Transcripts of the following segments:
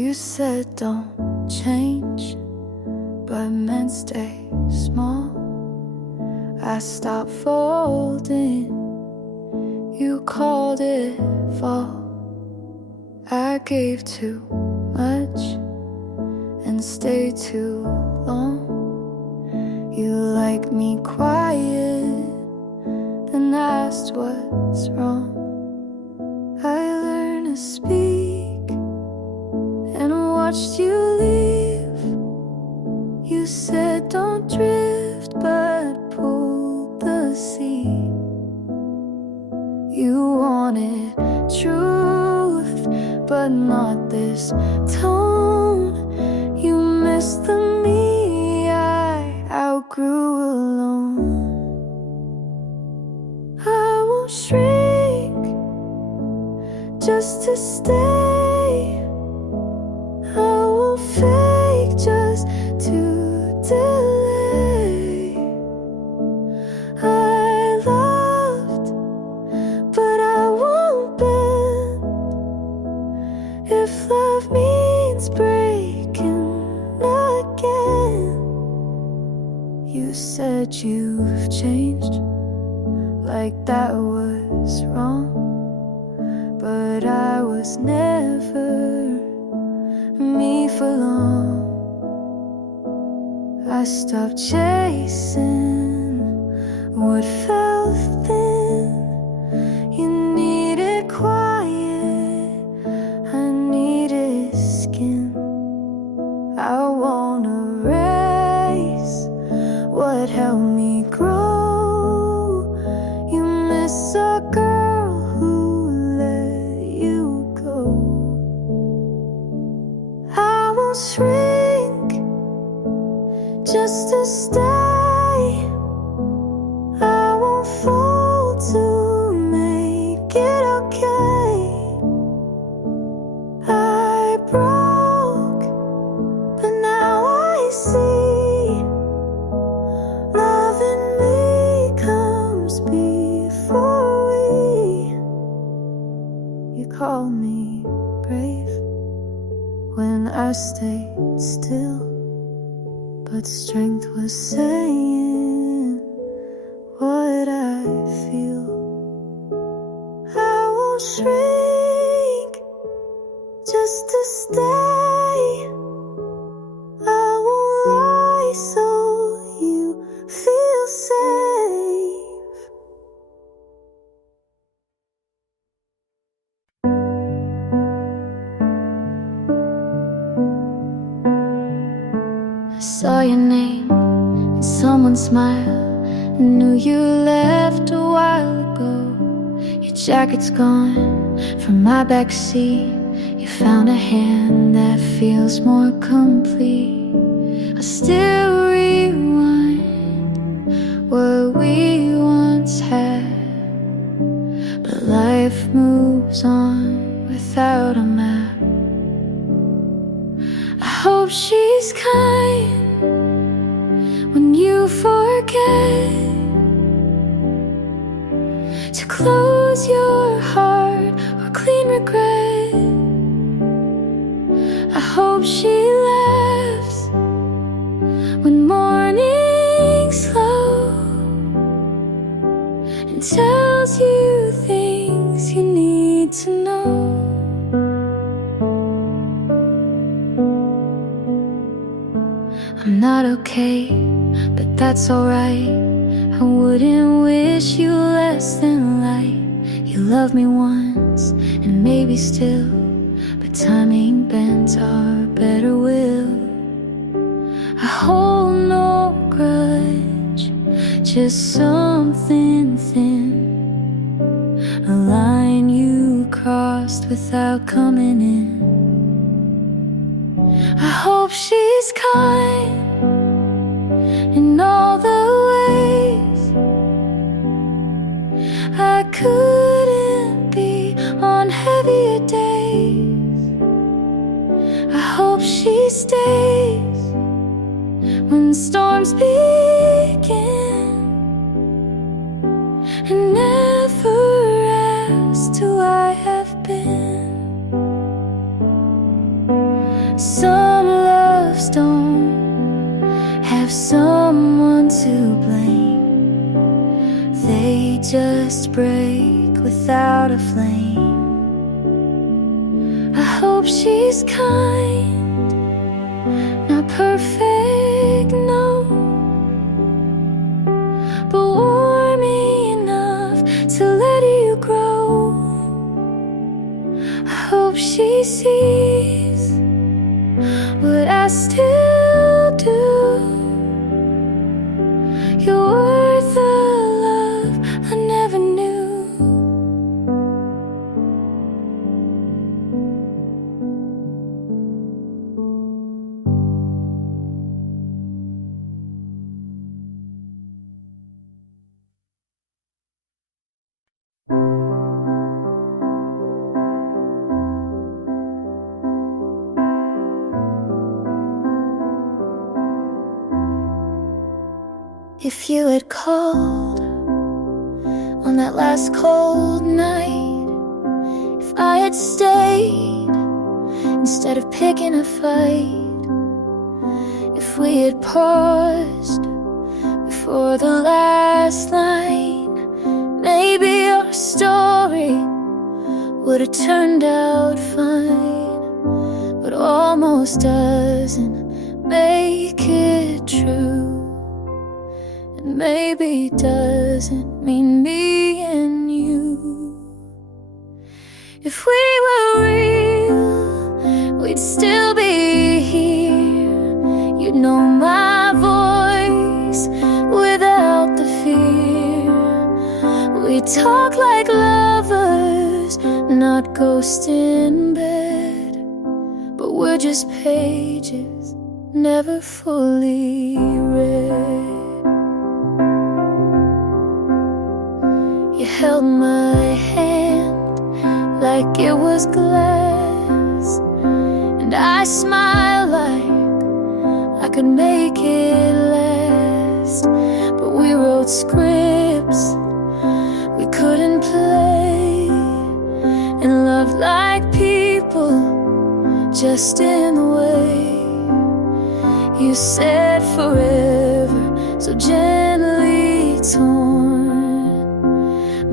You said don't change, but men stay small. I stopped folding, you called it fall. I gave too much and stayed too long. You like me quiet and asked what's wrong. I learned to speak and watched you leave. You said don't drift but pull the sea. You wanted truth but not this tone. You missed the me I outgrew alone. I won't shrink just to stay. I won't fake just to delay. I loved, but I won't bend. If love means breaking again. You said you've changed, like that was wrong. But I was never me for long. I stopped chasing what felt thin. You needed quiet, I needed skin. I won't erase what helped me grow. You miss a girl who let you go. I won't shrink just to stay. I won't fold to make it okay. I broke, but now I see love in me comes before we. You called me brave when I stayed still, but strength was saying what I feel. I won't shrink just to stay. I won't lie so you feel safe. I saw your name and someone's smile. I knew you left a while ago. Your jacket's gone from my backseat. You found a hand that feels more complete. I still rewind what we once had, but life moves on without a map. I hope she's kind when you forget to close your heart or clean regret. I hope she laughs when morning's slow and tells you things you need to know. I'm not okay, but that's alright. I wouldn't wish you less than light. You loved me once, and maybe still, but time ain't bent our better will. I hold no grudge, just something thin, a line you crossed without coming in. I hope she's kind in all the ways I couldn't be on heavier days. I hope she stays when storms begin and never asks who I have been. have someone to blame. They just break without a flame. I hope she's kind, not perfect, no, but warming enough to let you grow. I hope she sees what I still do. You're worth the love I never knew. If you had called on that last cold night, if I had stayed instead of picking a fight, if we had paused before the last line, maybe our story would have turned out fine. But almost doesn't make it true. And maybe doesn't mean me and you. If we were real, we'd still be here. You'd know my voice without the fear. We talk like lovers, not ghosts in bed. But we're just pages never fully read. You held my hand like it was glass, and I smiled like I could make it last. But we wrote scripts we couldn't play, and loved like people just in the way. You said forever, so gently torn,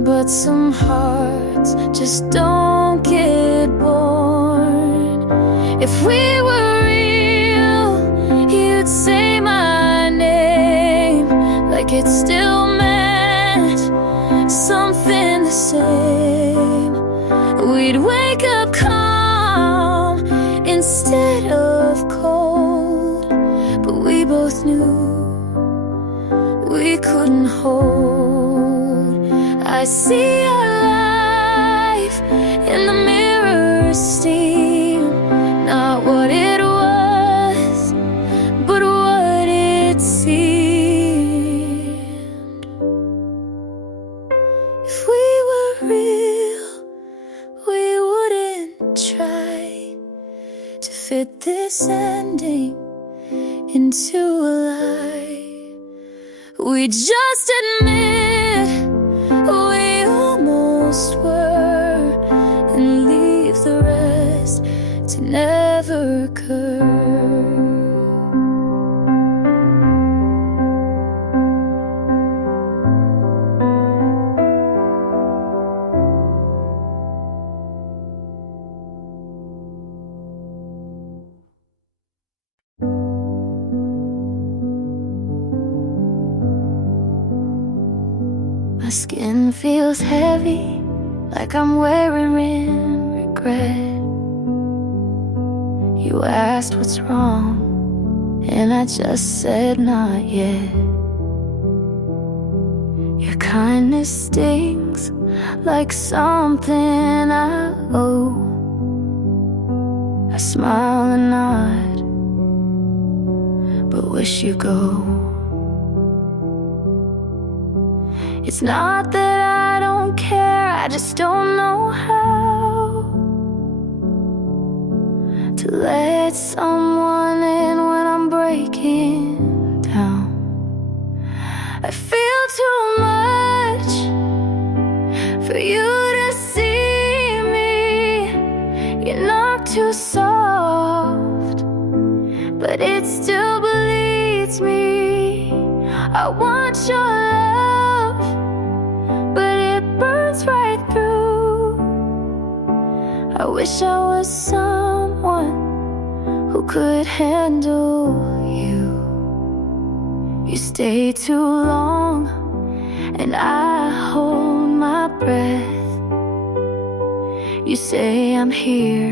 but some hearts just don't get born. If we were real, you'd say my name like it still meant something the same. We'd wake up calm instead of cold, but we both knew we couldn't hold. I see our life in the mirror steam, not what it was, but what it seemed. If we were real, we wouldn't try to fit this ending into a lie. We just admit we almost were, and leave the rest to never occur. My skin feels heavy, like I'm wearing regret. You asked what's wrong, and I just said not yet. Your kindness stings like something I owe. I smile and nod, but wish you go. It's not that I don't care, I just don't know how to let someone in when I'm breaking down. I feel too much for you to see me. You're not too soft, but it still bleeds me. I want your love, but it burns right through. I wish I was someone who could handle you. You stay too long, and I hold my breath. You say I'm here,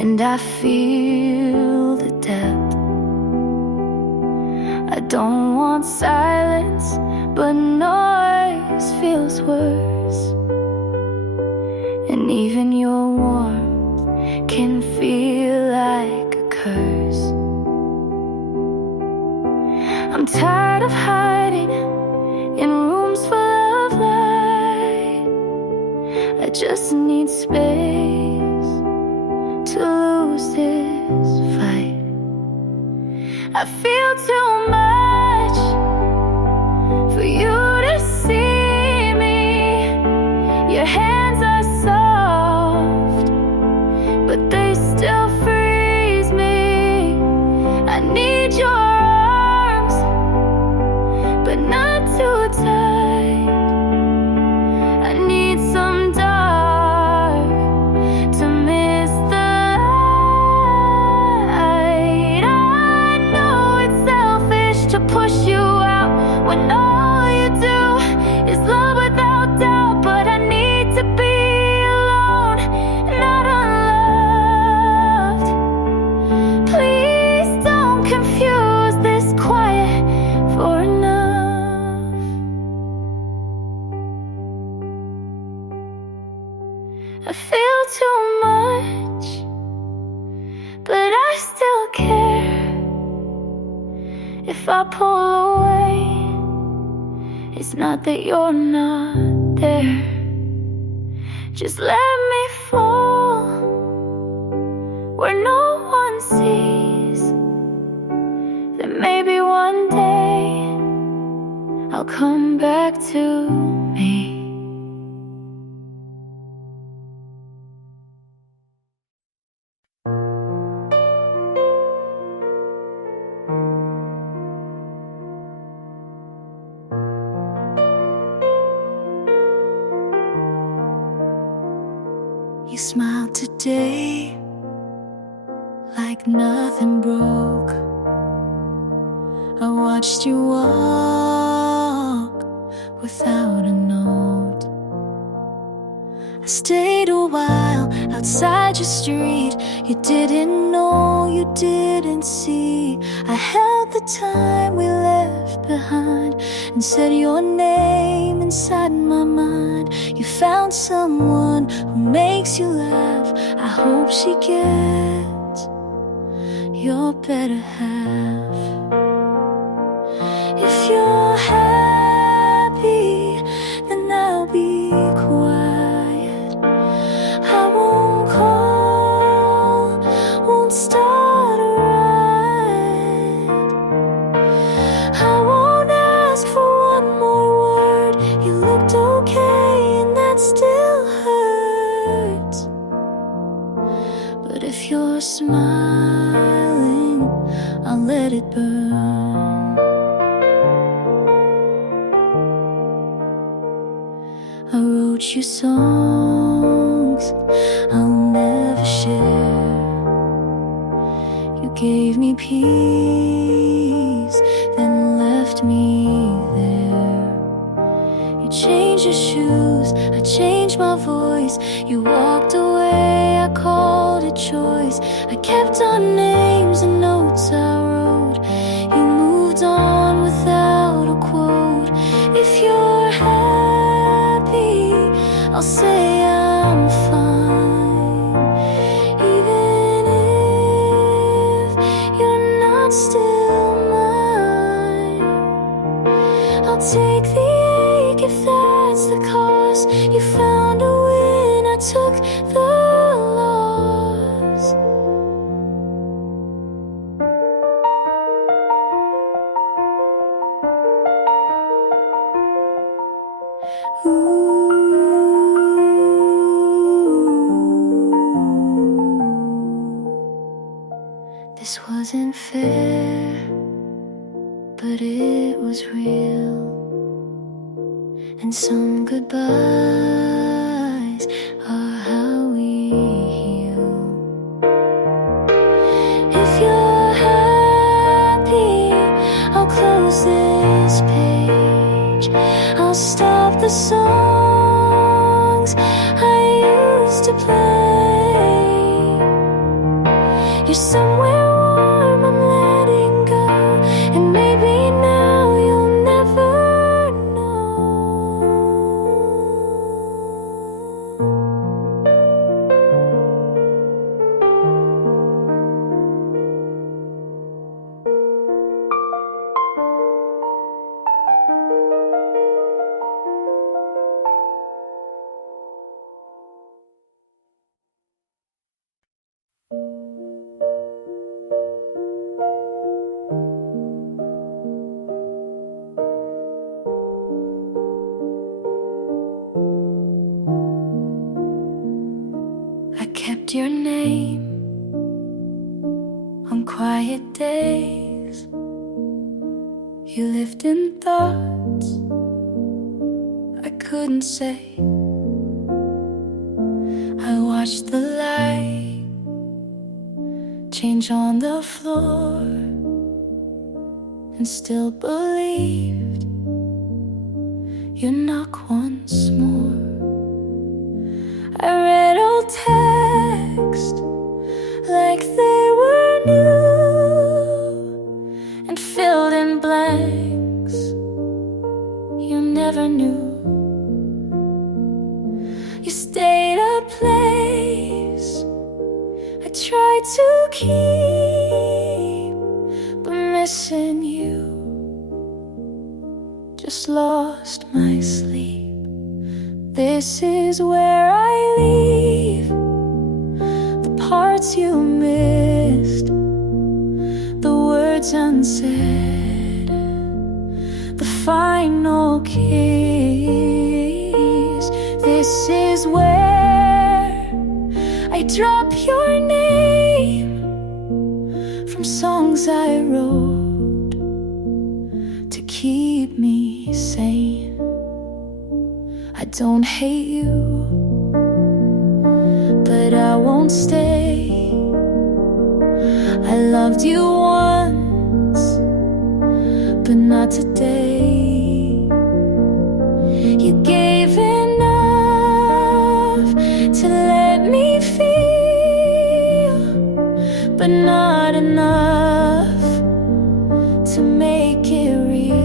and I feel the depth. I don't want silence, but noise feels worse. And even your warmth can feel like a curse. I'm tired of hiding in rooms full of light. I just need space to lose this fight. I feel too much for you to see me. Your hands are soft, but they still freeze me. I need your arms, but not too tight. I need some dark to miss the light. I know it's selfish to push you out when all you do is love without doubt, but I need to be alone, not unloved. Please don't confuse this quiet for enough. I feel too much, but I still care. If I pull away, it's not that you're not there. Just let me fall where no one sees. Then maybe one day I'll come back to me. You smiled today like nothing broke. I watched you walk without a note. I stayed a while outside your street. You didn't know, you didn't see. I held the time we left behind and said your name inside my mind. You found someone who makes you laugh. I hope she gets your better half. If you're happy, then I'll be quiet. I won't call, won't start a riot. I won't ask for one more word. You looked okay, and that still hurts. But if you're smiling, I'll let it burn. I wrote you songs I'll never share. You gave me peace, then left me there. You changed your shoes, I changed my voice. You walked away, I called it choice. I kept our names and notes I wrote. You moved on without a quote. If you're happy, I'll say I'm fine. Even if you're not still mine, I'll take the ache if that's the cost. You found a win, I took the loss. This wasn't fair, but it was was real, and some goodbyes are how we heal. If you're happy, I'll close this page. I'll stop the songs I used to play. You're somewhere warm, I'm letting go, and maybe now you'll never know. I kept your name on quiet days. You lived in thoughts I couldn't say. I watched the light change on the floor and still believed you'd knock once more. I read old texts like they were new and filled in blanks you never knew. You stayed a place I tried to keep, but missing you just lost my sleep. This is where I leave the parts you missed, the words unsaid, the final kiss. This is where I drop your name from songs I wrote to keep me sane. I don't hate you, but I won't stay. I loved you once, but not today. You gave enough to let me feel, but not enough to make it real.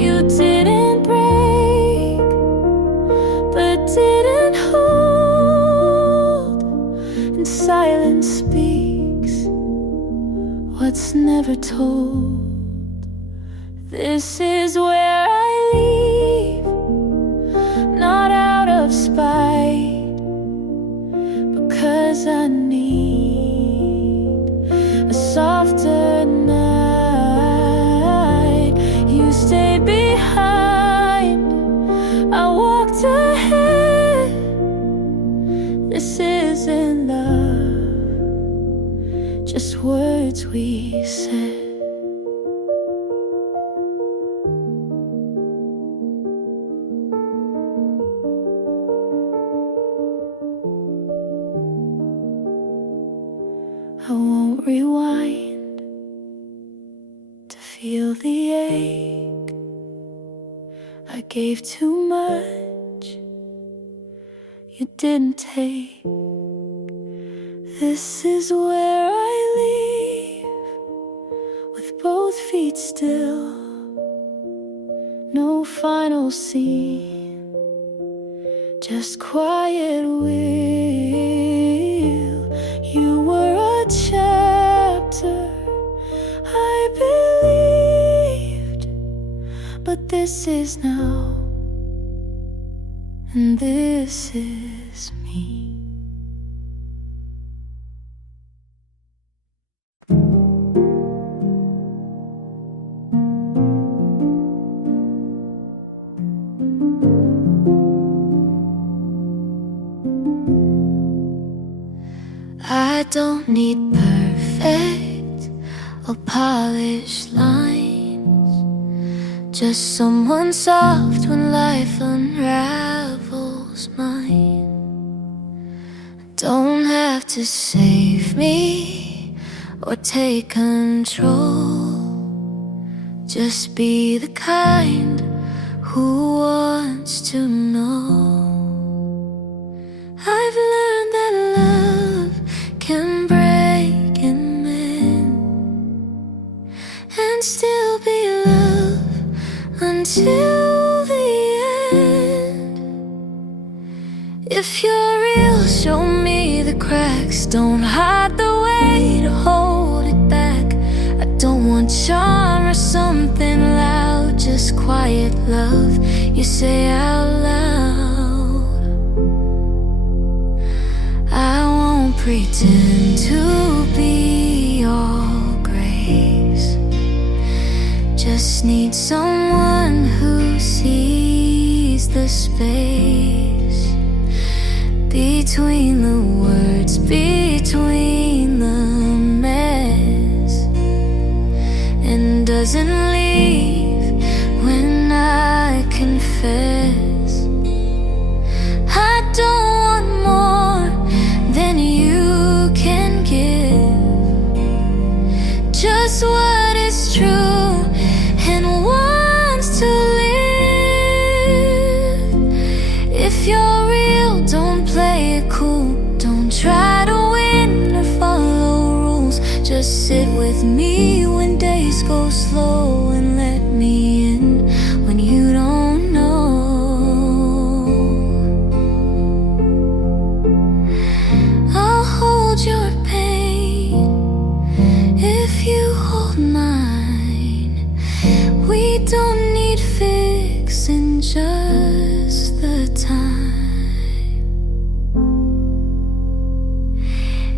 You didn't break, but didn't hold, and silence speaks what's never told. This is where I leave, not out of spite, because I need a softer night. You stayed behind, I walked ahead. This isn't love, just words we said. I won't rewind to feel the ache. I gave too much you didn't take. This is where I leave, with both feet still. No final scene, just quiet will. You were a chapter I believed, but this is now, and this is me. I don't need perfect or polished lines. just someone soft when life unravels mine. Don't have to save me or take control. Just be the kind who wants to know. I've learned that love can break and mend, and still be love until the end. If you're real, show me the cracks. Don't hide the way to hold it back. I don't want charm or something loud, just quiet love you say out loud. I won't pretend to be all grace, just need someone who sees the space between the words, between the mess, and doesn't leave when I confess. I don't want more than you can give, just what is true and wants to live. If you're real, don't play it cool. Don't try to win or follow rules. Just sit with me when days go slow, and let me in when you don't know. I'll hold your pain if you hold mine. We don't need fixing, just the time.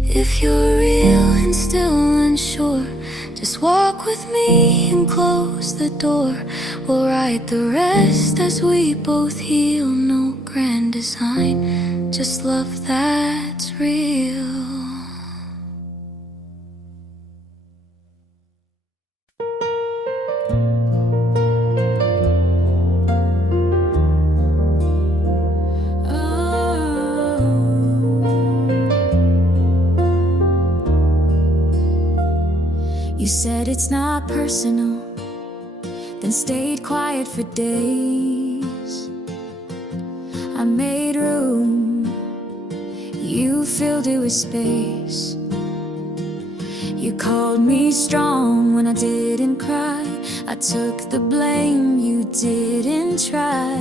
If you're real and still unsure, just walk with me and close the door. We'll write the rest as we both heal. No grand design, just love that's real. You said it's not personal, then stayed quiet for days. I made room, you filled it with space. You called me strong when I didn't cry. I took the blame, you didn't try.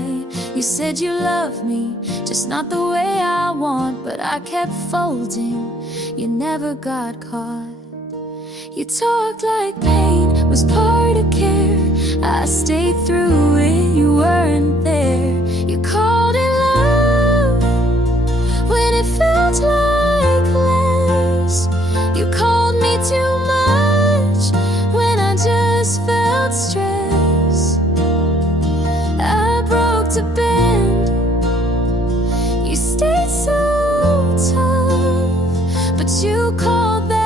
You said you loved me, just not the way I want. But I kept folding, you never got caught. You talked like pain was part of care. I stayed through it, you weren't there. You called it love when it felt like less. You called me too much when I just felt stress. I broke to bend, you stayed so tough, but you called that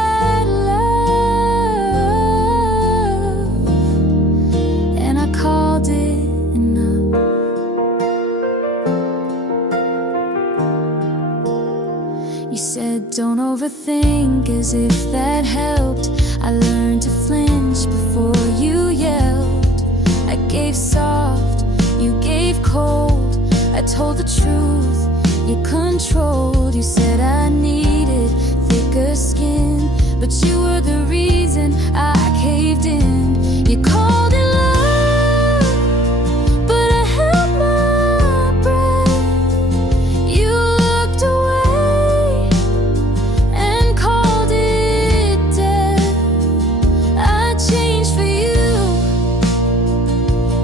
don't overthink, as if that helped. I learned to flinch before you yelled. I gave soft, you gave cold. I told the truth, you controlled. You said I needed thicker skin, but you were the reason I caved in. You called it love, but I held my breath. You looked away and called it death. I changed for you,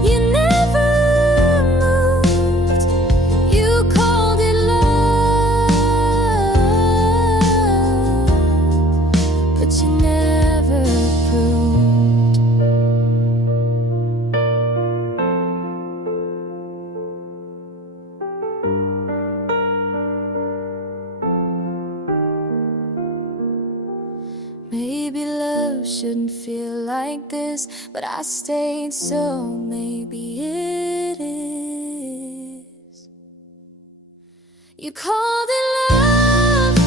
you never moved. You called it love, but you never proved. feel like this, but I stayed, so maybe it is. You called it love,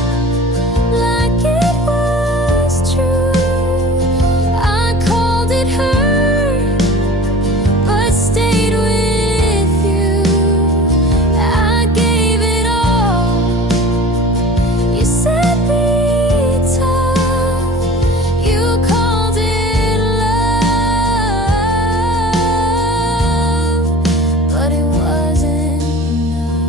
like it was true. I called it hurt, but stayed with you. I gave it all. You said be tough. You called it love, but it wasn't enough.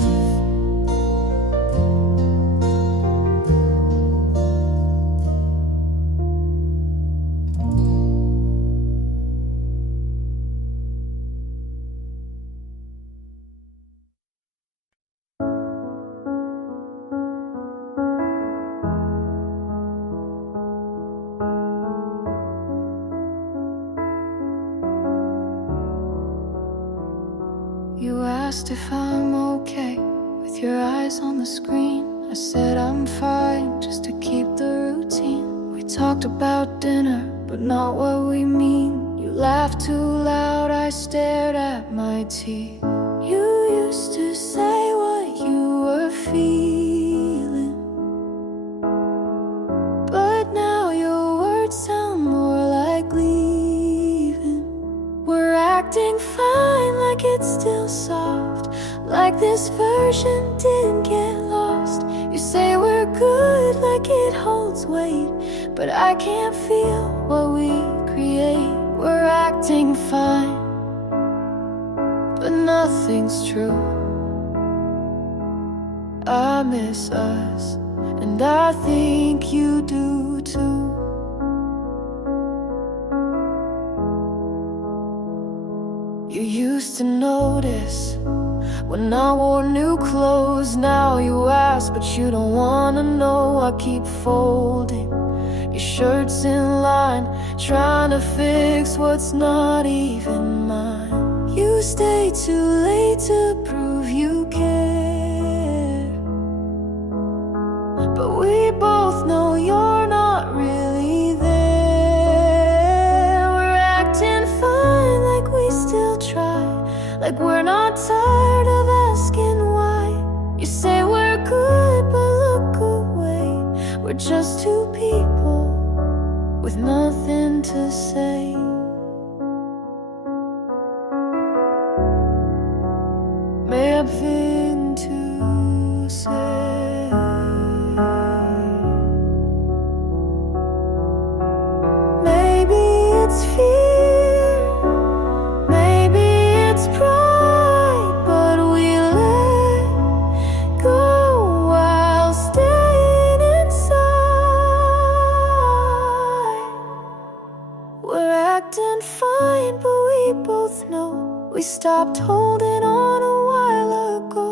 You asked if I'm okay with your eyes on the screen. I said I'm fine, just to keep the routine. We talked about dinner, but not what we mean. You laughed too loud, I stared at my tea. You used to say what you were feeling, but now your words sound more like leaving. We're acting fine, like it's still soft, like this version didn't get lost. You say we're good, like it holds weight, but I can't feel what we create. We're acting fine, but nothing's true. I miss us, and I think you do too. You used to notice when I wore new clothes. Now you ask, but you don't wanna know. I keep folding your shirts in line, trying to fix what's not even mine. You stay too late to prove you care, but we both know you're not really there. We're acting fine, like we still try, like we're not tired of asking why. You say we're good, but look away. We're just two people with nothing to say. May have been to say. Maybe it's fear, maybe it's pride, but we let go while staying inside. We're acting fine, but we both know we stopped holding on a while ago.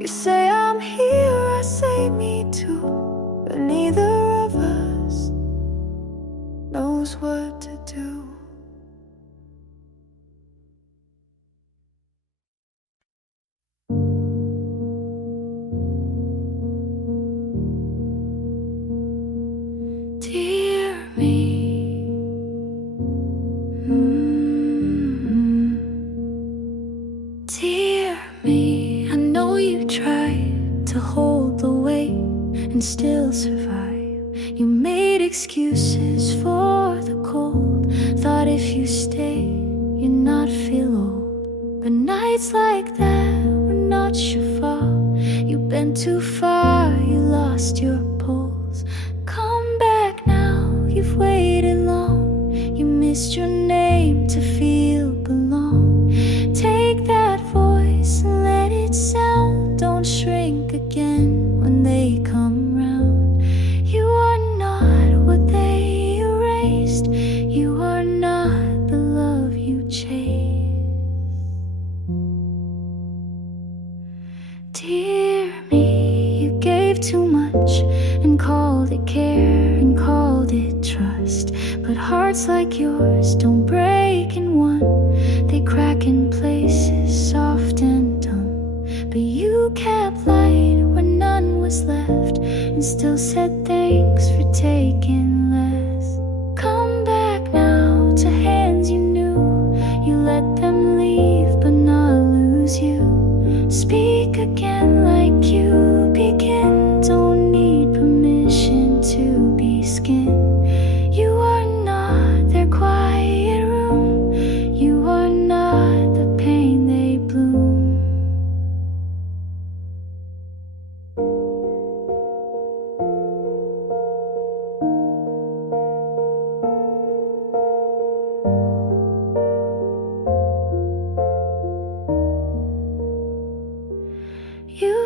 You say I'm here, I say me too, but neither of us knows what to do. Dear me, dear me, I know you tried to hold the weight and still survive. You made excuses for the cold, thought if you stayed, you'd not feel old. But nights like that were not your fault. You've been too far, you lost your pulse. Come back now, you've waited long. You missed your name to feel belong. Take that voice and let it sound. Don't shrink again when they come round. You are not what they erased. You are not the love you chased. Dear me, you gave too much and called it care and called it trust. But hearts like yours don't break in one. They crack in places soft and dumb. But you kept light when none was left, and still said thanks for taking less. Come back now,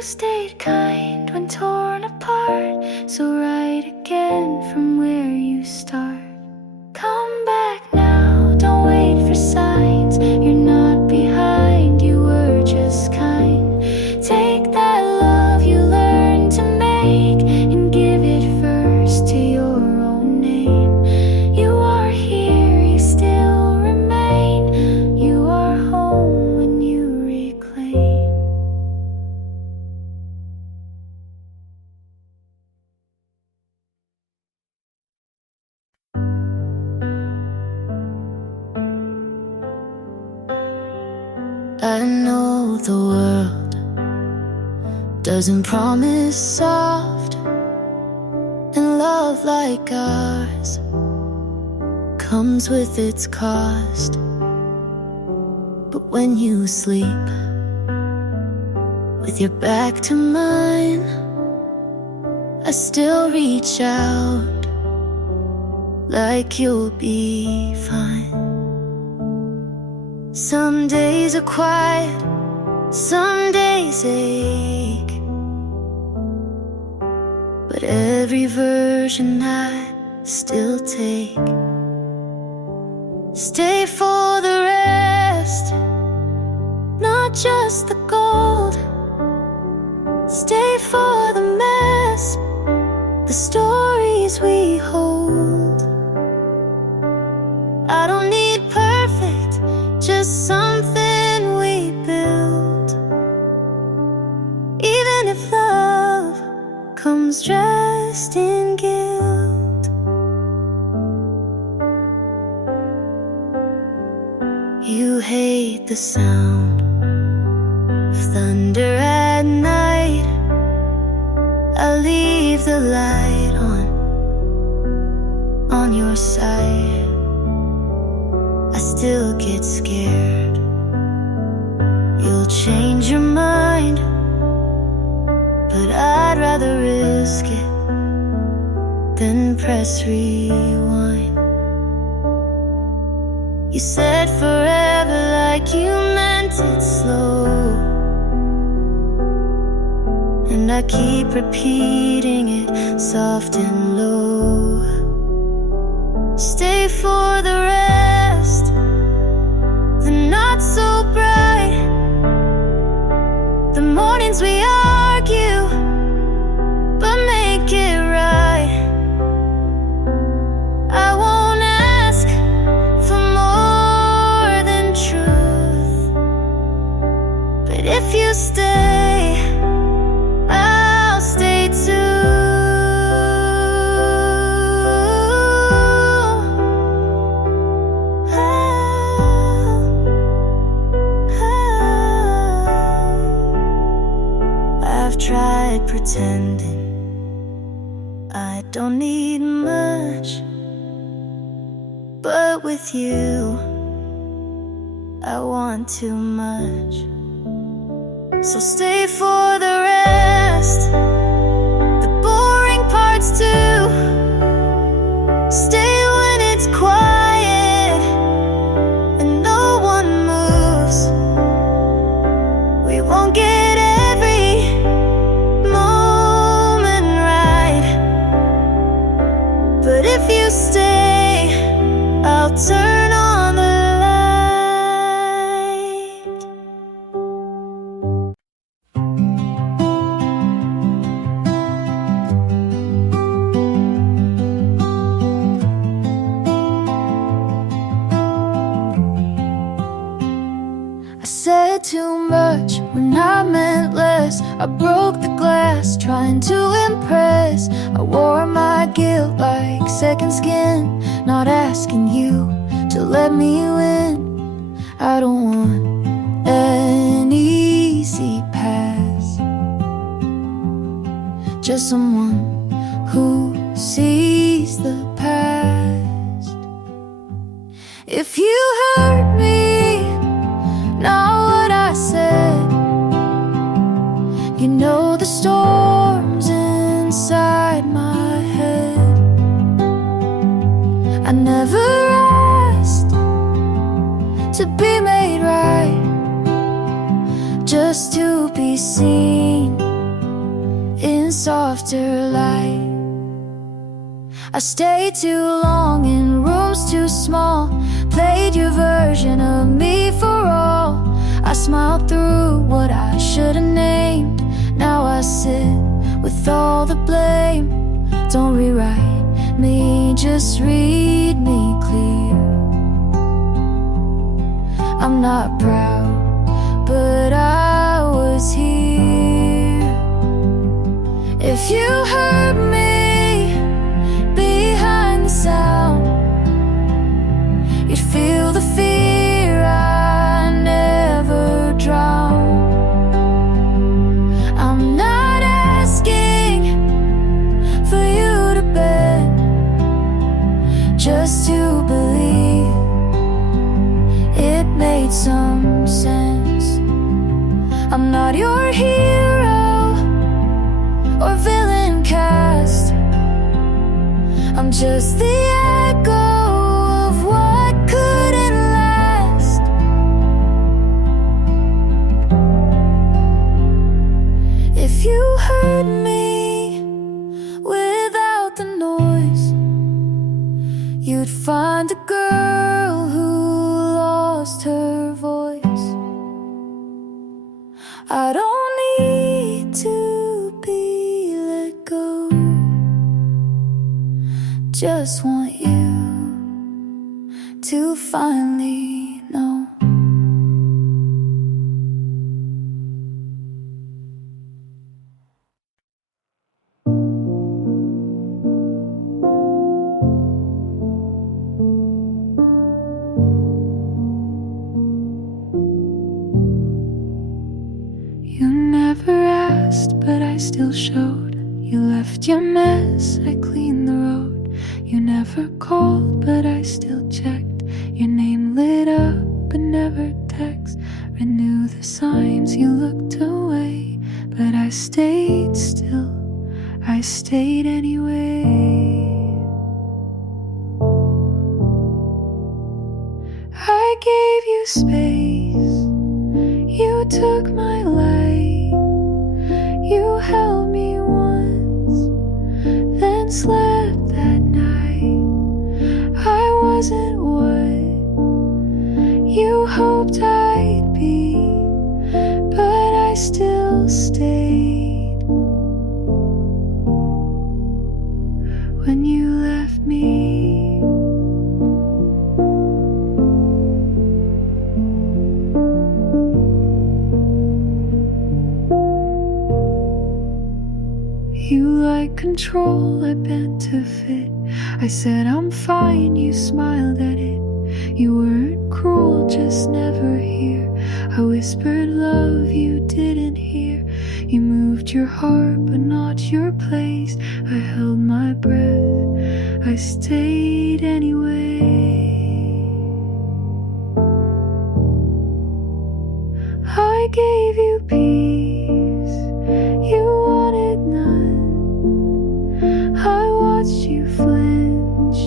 stayed kind when torn apart, so write again from where you start. Come back now, don't wait for signs. You're not behind, you were just kind. Take that love you learned to make and give it first to your own name. You are here, you still remain. You are home when you reclaim. I know the world doesn't promise soft, and love like ours comes with its cost. But when you sleep with your back to mine, I still reach out like you'll be fine. Some days are quiet, some days ache, but every version I still take. Stay for the rest, not just the gold. Stay for the mess, the stories we hold. I don't need perfect, just something we build. Even if love comes dressed in guilt. You hate the sound of thunder at night. I leave the light on your side. I still get scared you'll change your mind, but I'd rather risk it than press rewind. You said forever like you meant it slow, and I keep repeating it soft and low. Stay for the rest, the not so bright, the mornings we argue, but make it right. I won't ask for more than truth, but if you stay, I'll stay too. Tried pretending I don't need much, but with you I want too much. So stay for the rest, the boring parts too. Stay when it's quiet and no one moves. We won't get but if you stay, I'll turn on the light. I said too much when I meant less. I broke the glass trying to impress. I wore my guilt like second skin, not asking you to let me win. I don't want an easy pass, just someone who sees the past. If you hurt me, not what I said, you know the storms inside my head. I never asked to be made right, just to be seen in softer light. I stayed too long in rooms too small, played your version of me for all. I smiled through what I should've named. Now I sit with all the blame. Don't rewrite me, just read me clear. I'm not proud, but I was here. If you hurt me behind the sound, you'd feel the fear I never drowned. I'm not asking for you to bend, just to believe it made some sense. I'm not your hero or villain cast. I'm just the echo of what couldn't last. If you heard me without the noise, you'd find a girl who lost her voice. I don't need to be let go, just want you to finally know. You never asked, but I still showed. You left your mess, I cleaned the road. You never called, but I still checked. Your name lit up, but never text. Renew the signs, you looked away, but I stayed still, I stayed anyway. I gave you space, you took my light. You held me once, then slept that night. I wasn't what you hoped I'd be, but I still stayed. When you left me, you like control, I bent to fit. I said I'm fine, you smiled at it. You weren't cruel, just never here. I whispered love, you didn't hear. You moved your heart, but not your place. I held my breath, I stayed anyway. I gave you peace, you wanted none. I watched you flinch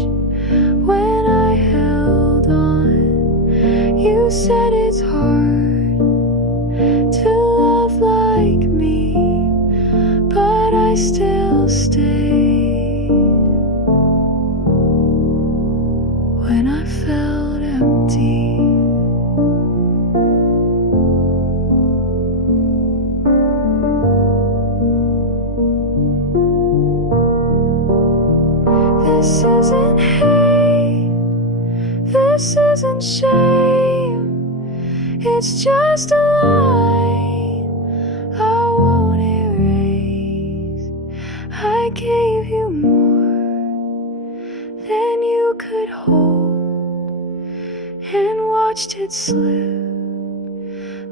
when I held on. You said it's hard to love like me, but I still stayed. When I felt empty, this isn't hate, this isn't shame. It's just a line I won't erase. I gave you more than you could hold, and watched it slip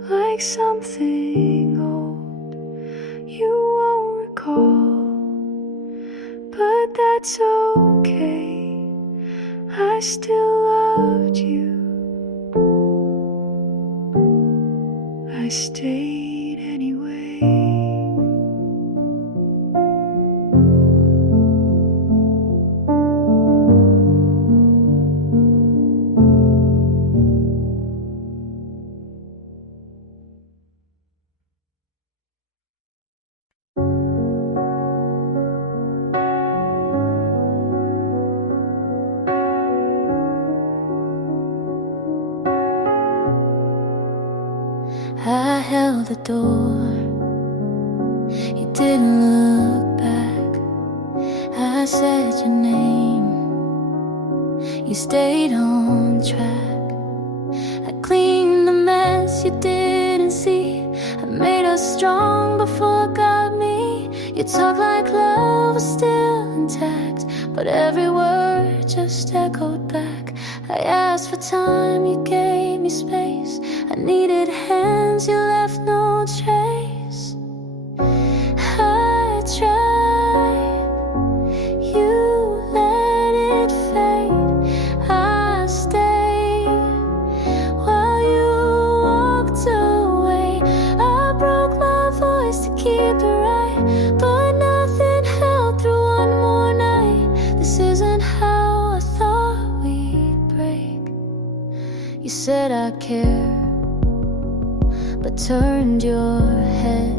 like something old you won't recall. But that's okay, I still loved you, I stayed anyway. I held the door. You didn't look back. I said your name. You stayed on track. I cleaned the mess you didn't see. I made us strong before God me. You talk like love was still intact, but every word just echoed back. I asked for time, you gave me space. I needed hands, you left no trace. I tried, you let it fade. I stayed while you walked away. I broke my voice to keep it right, but nothing held through one more night. This isn't how I thought we'd break. You said I care, but turned your head.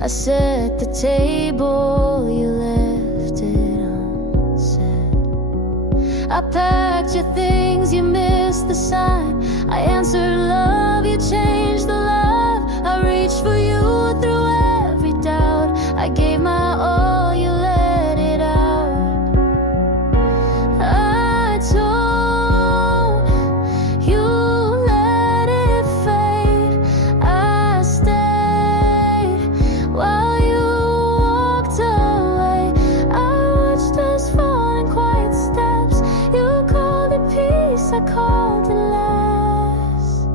I set the table, you left it unsaid. I packed your things, you missed the sign. I answered love, you changed the love. I reached for you through every doubt. I gave my all, you let it out. I told you, let it fade. I stayed while you walked away. I watched us fall in quiet steps. You called it peace, I called it less.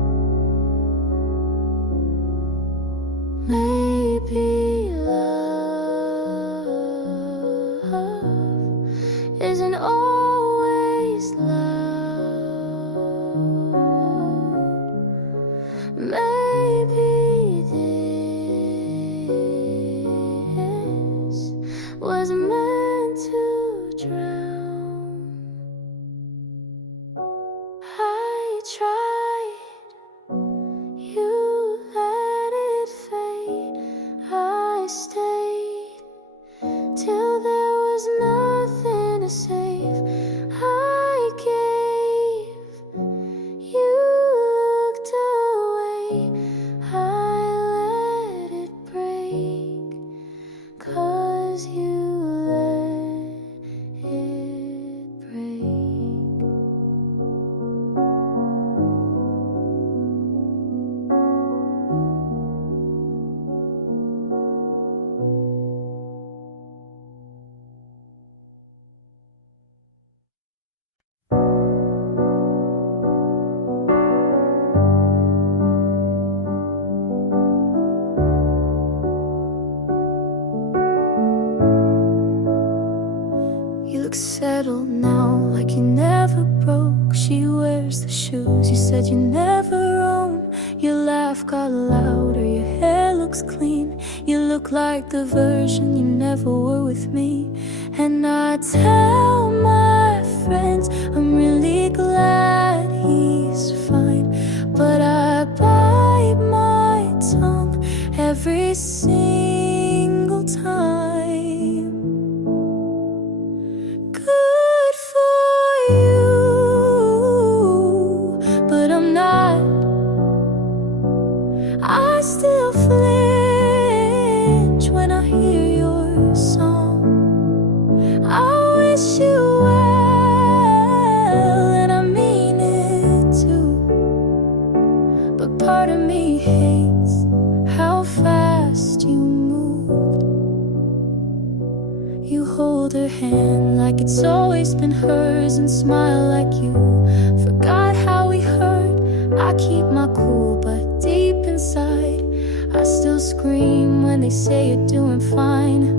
Maybe love isn't always loud. Maybe this was meant to drown. I tried, you let it fade. I stayed till there was nothing to save. I gave, you looked away. I let it break, 'cause you let it break. You look settled now, like you never broke. She wears the shoes you said you never own. Your laugh got louder, your hair looks clean. You look like the version you never were with me. And I tell my friends I'm really glad he's fine, but I bite my tongue every single time. Good for you, but I'm not. I still flinch when I hear your song. I wish you well, and I mean it too. But part of me hates how fast you moved. You hold her hand like it's always been hers, and smile like you forgot how we hurt. I keep my cool, but deep inside I still scream when they say you're doing fine.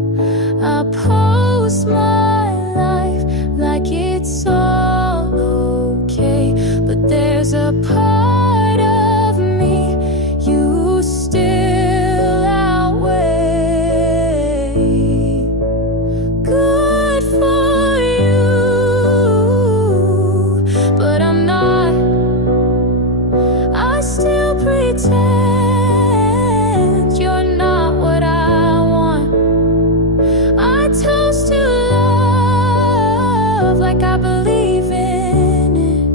I post my life like it's all okay, but there's a part of me you still outweigh. Good for you, but I'm not. I still pretend you're not what I want. I toast to love like I believe in it,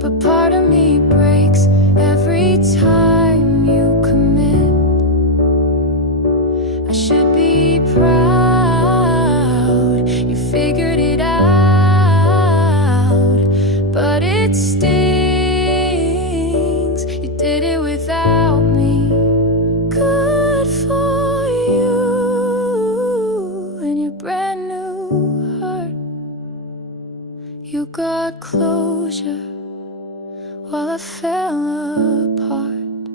but part of me breaks every while I fell apart.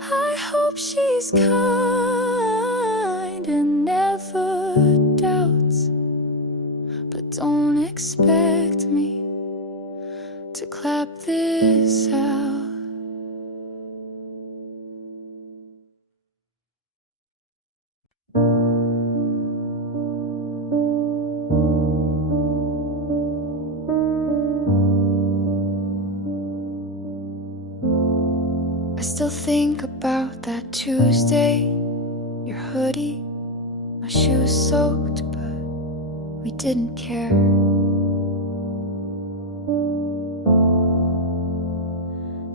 I hope she's kind and never doubts, but don't expect me to clap this out. I still think about that Tuesday, your hoodie, my shoes soaked, but we didn't care.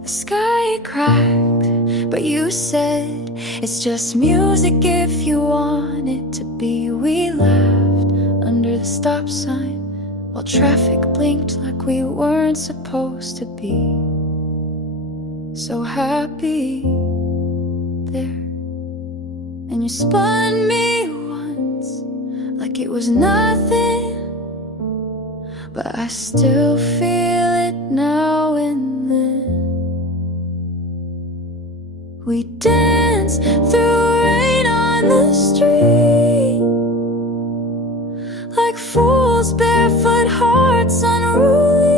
The sky cracked, but you said it's just music if you want it to be. We laughed under the stop sign while traffic blinked like we weren't supposed to be. So happy there, and you spun me once like it was nothing, but I still feel it now and then. We danced through rain on the street like fools, barefoot hearts unruly.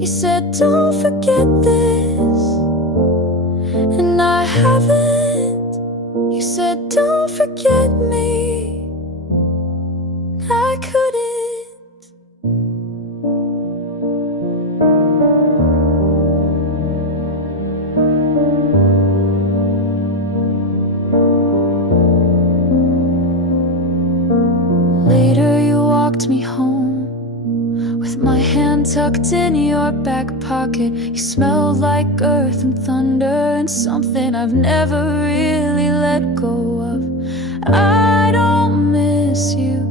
You said don't forget this, and I haven't. You said don't forget me, I couldn't. Later you walked me home with my hand tucked in your back pocket. You smelled like earth and thunder and something I've never really let go of. I don't miss you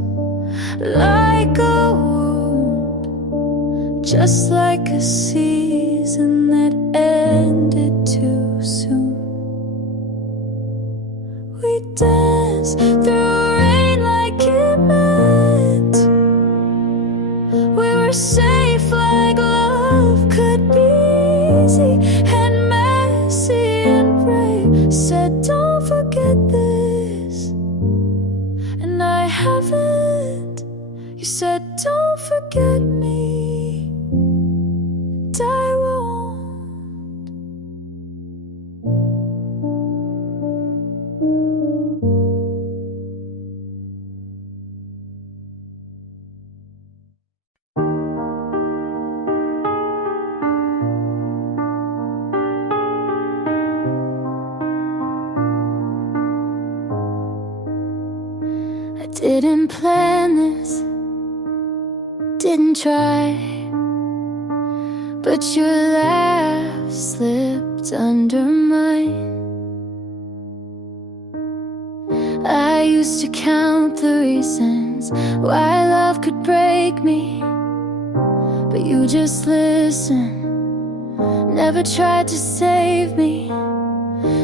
like a wound, just like a season that ended too soon. We danced through rain like it meant we were safe, like love could be easy and messy and brave. Said don't forget this, and I haven't. You said don't forget me, and I won't. I didn't plan this, didn't try, but your laugh slipped under mine. I used to count the reasons why love could break me, but you just listened, never tried to save me.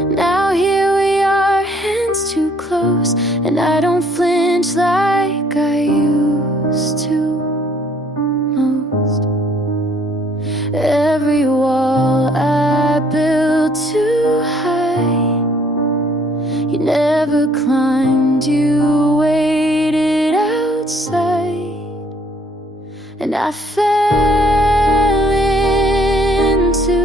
Now here we are, hands too close, and I don't flinch like I used to. Most every wall I built too high, you never climbed, you waited outside, and I fell into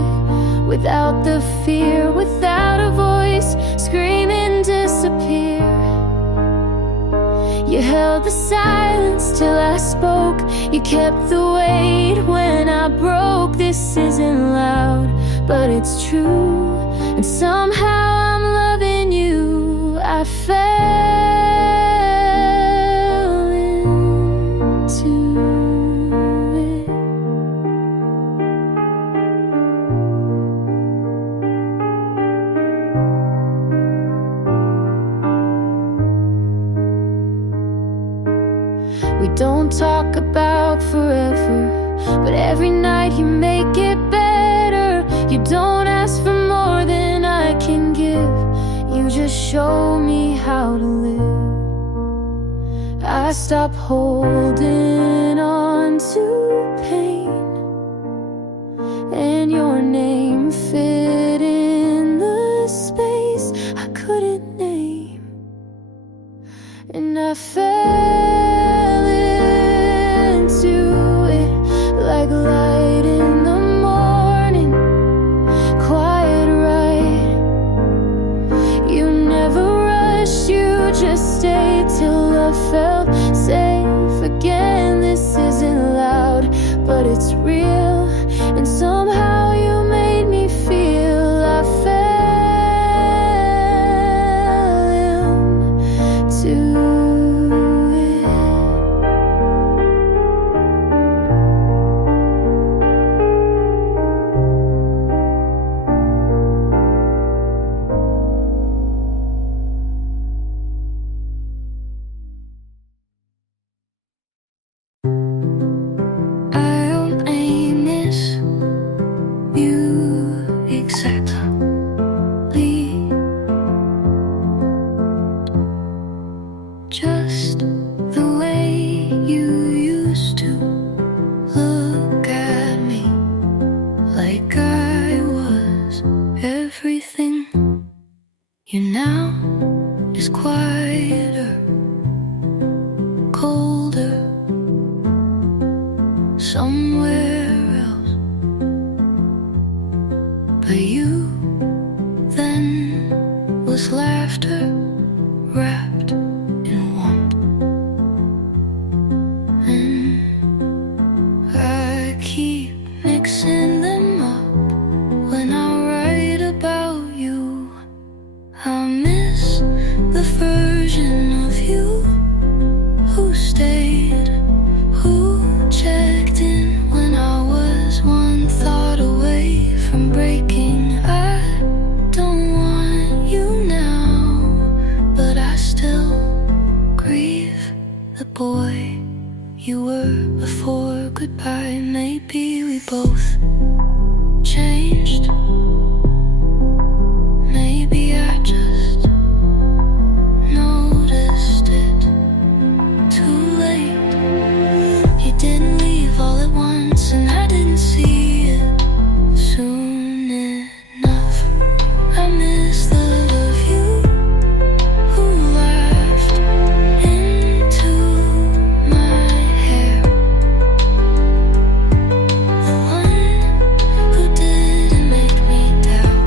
it without the fear, without a voice, screaming disappear. You held the silence till I spoke, you kept the weight when I broke. This isn't loud, but it's true, and somehow I'm loving you. I fell into it. We don't talk about forever, but every night you make it better. You don't ask for more than I can give, you just show me how to live. I stop holding on to pain real, and somehow you made me feel I fell into it. I don't miss you exactly, just the way you used to look at me, like I was everything. You now is quieter, colder, somewhere else. But you then was laughter wrapped in warmth, and I keep mixing them up when I write about you. I miss the version of you who stayed, who checked in when I was one thought away from breaking. I don't want you now, but I still grieve the boy you were before goodbye. Maybe we both changed. Maybe I just noticed it too late. You didn't leave all at once, and I didn't see it soon enough. I miss the love of you who laughed into my hair, the one who didn't make me doubt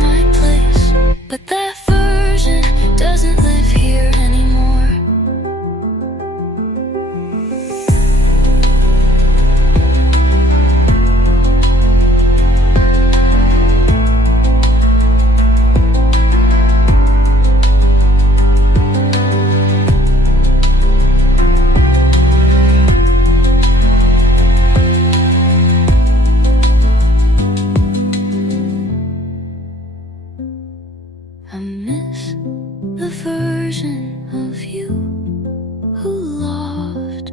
my place. But that version doesn't live here anymore. I miss the version of you who laughed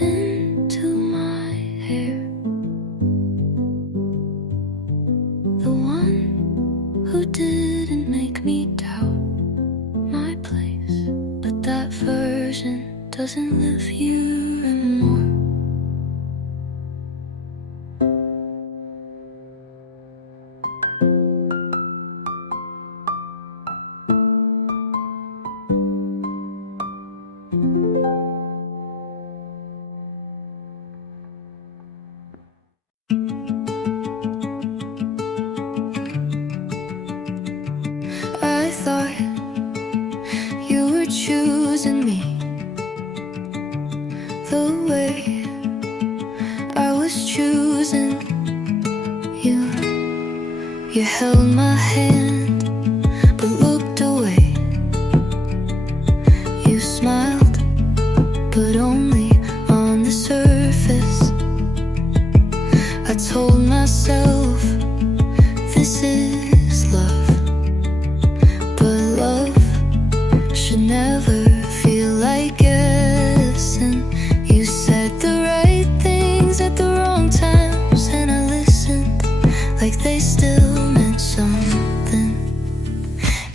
into my hair, the one who didn't make me doubt my place. But that version doesn't live here anymore. I thought you were choosing me the way I was choosing you. You held my hand but looked away. You smiled, but only on the surface. I told myself this is love, but love should never feel like guessing. You said the right things at the wrong times, and I listened like they still meant something.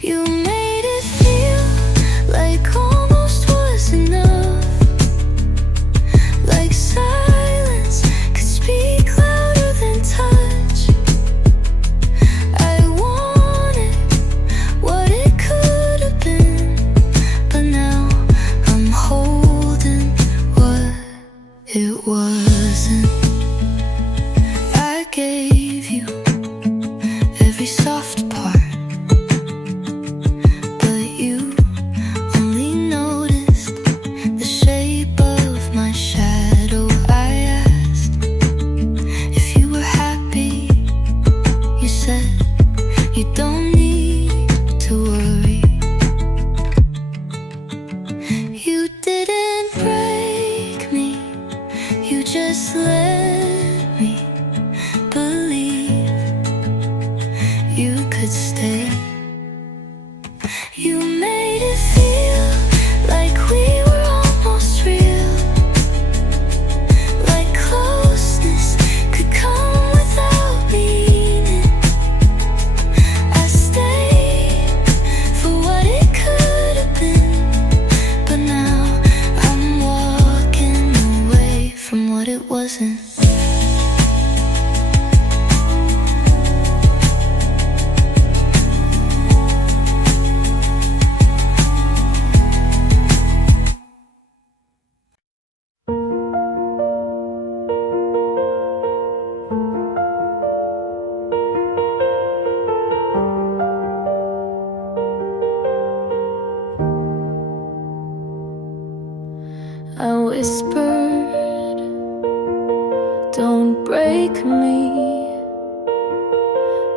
You made it feel like almost was enough, like silence could speak louder than touch. I let me believe you could stay. You made it feel like we were almost real, like closeness could come without meaning. I stayed for what it could have been, but now I'm walking away from what it wasn't. I whispered, don't break me,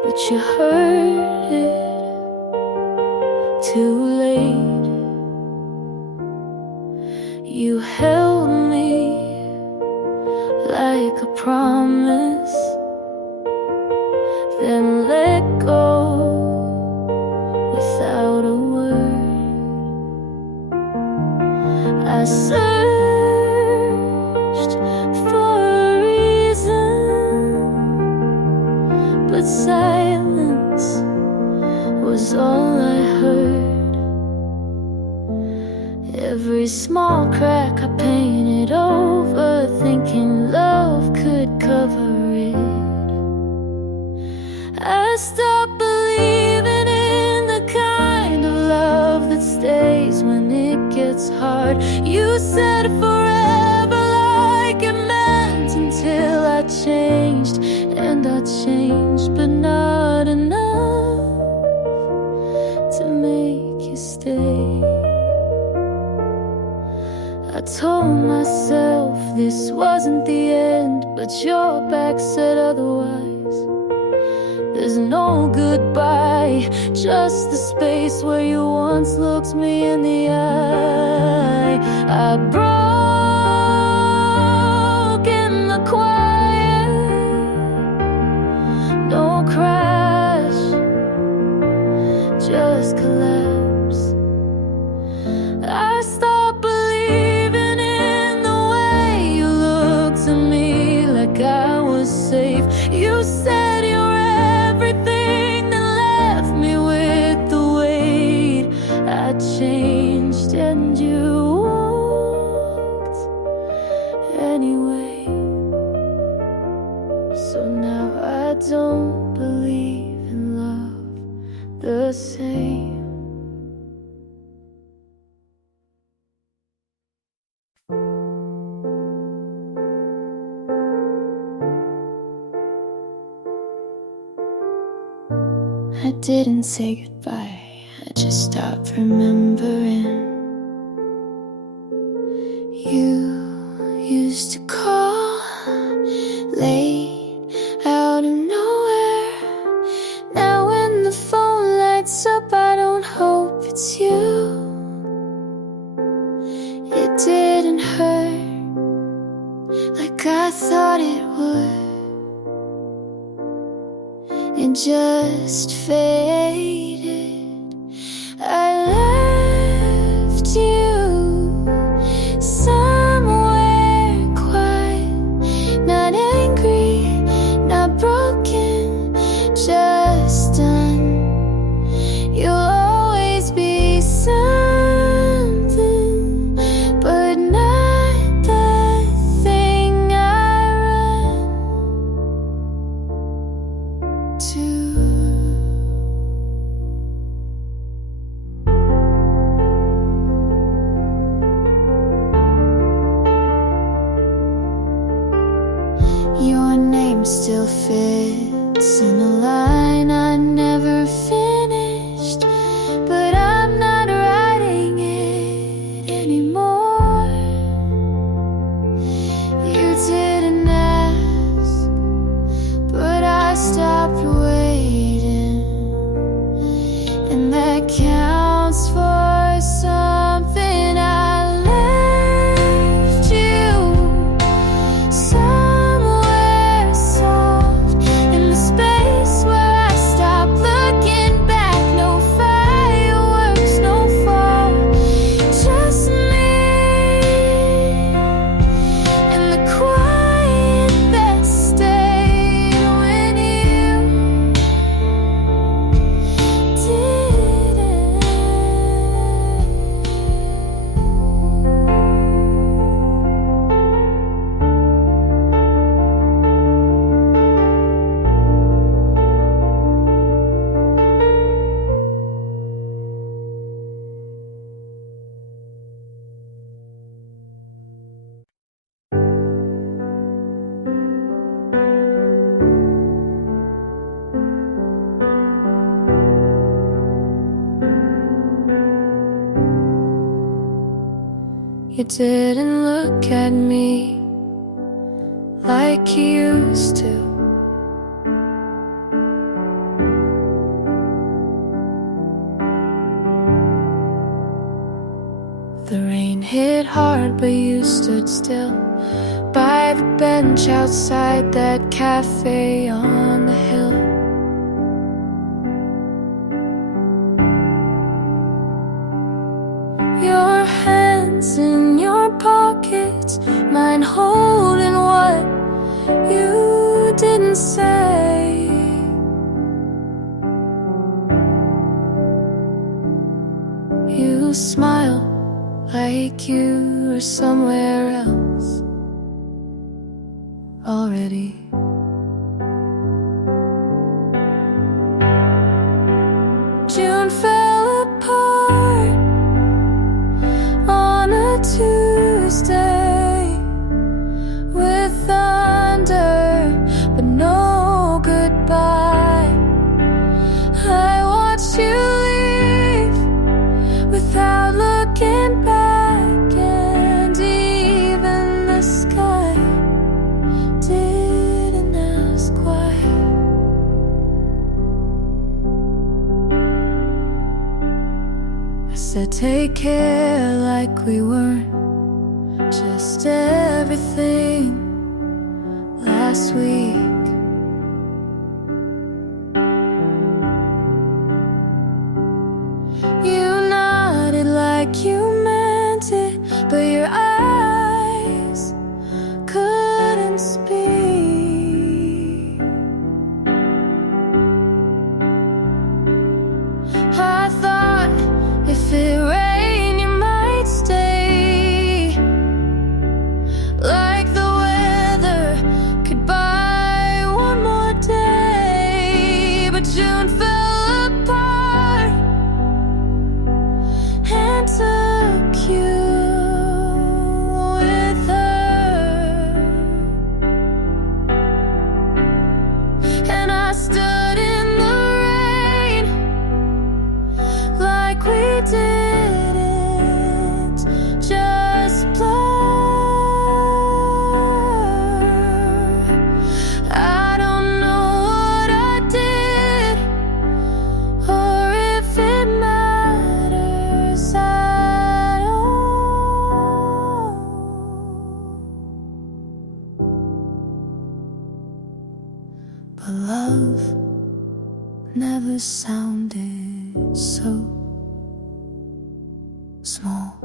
but you heard it too late. You held me like a promise, then let go without a word. I searched for a reason, but silence was all I heard. Every small crack I painted over, thinking love could cover it. I stopped believing in the kind of love that stays when it gets hard. You said forever like it meant, until I changed, and I changed, but not enough to make you stay. I told myself this wasn't the end, but your back said otherwise. There's no goodbye, just the space where you once looked me in the eye. I broke in the quiet, no crash, just collapse. I stopped believing in the way you looked at me like I was safe. You said you were everything, that left me with the weight. I changed and you walked anyway. So now I don't believe in love the same. I didn't say goodbye, I just stopped remembering. You used to call late out of nowhere. Now when the phone lights up, I don't hope it's you. It didn't hurt like I thought it would. It just faded. I left you somewhere quiet, not angry, not broken, just done. You'll always be something, but not the thing I run to. Your name still fits in a line I never finished, but I'm not writing it anymore. You didn't ask, but I stopped waiting, and that counts for something. I left you somewhere You didn't look at me like you used to. The rain hit hard, but you stood still by the bench outside that cafe on the hill. Your hands in your pockets, mine holding what you didn't say. You smile like you were somewhere else already. June fell apart on a Tuesday with thunder, but no goodbye. I watched you leave without looking back, and even the sky didn't ask why. I said take care like we weren't just everything last week. You nodded like you meant it, but your eyes couldn't speak. I thought if it rained you might stay, like the weather could buy one more day. But June fell apart and took you with her, and I stood in the rain like we didn't just blur. I don't know what I did or if it matters at all, but love never sounded so small.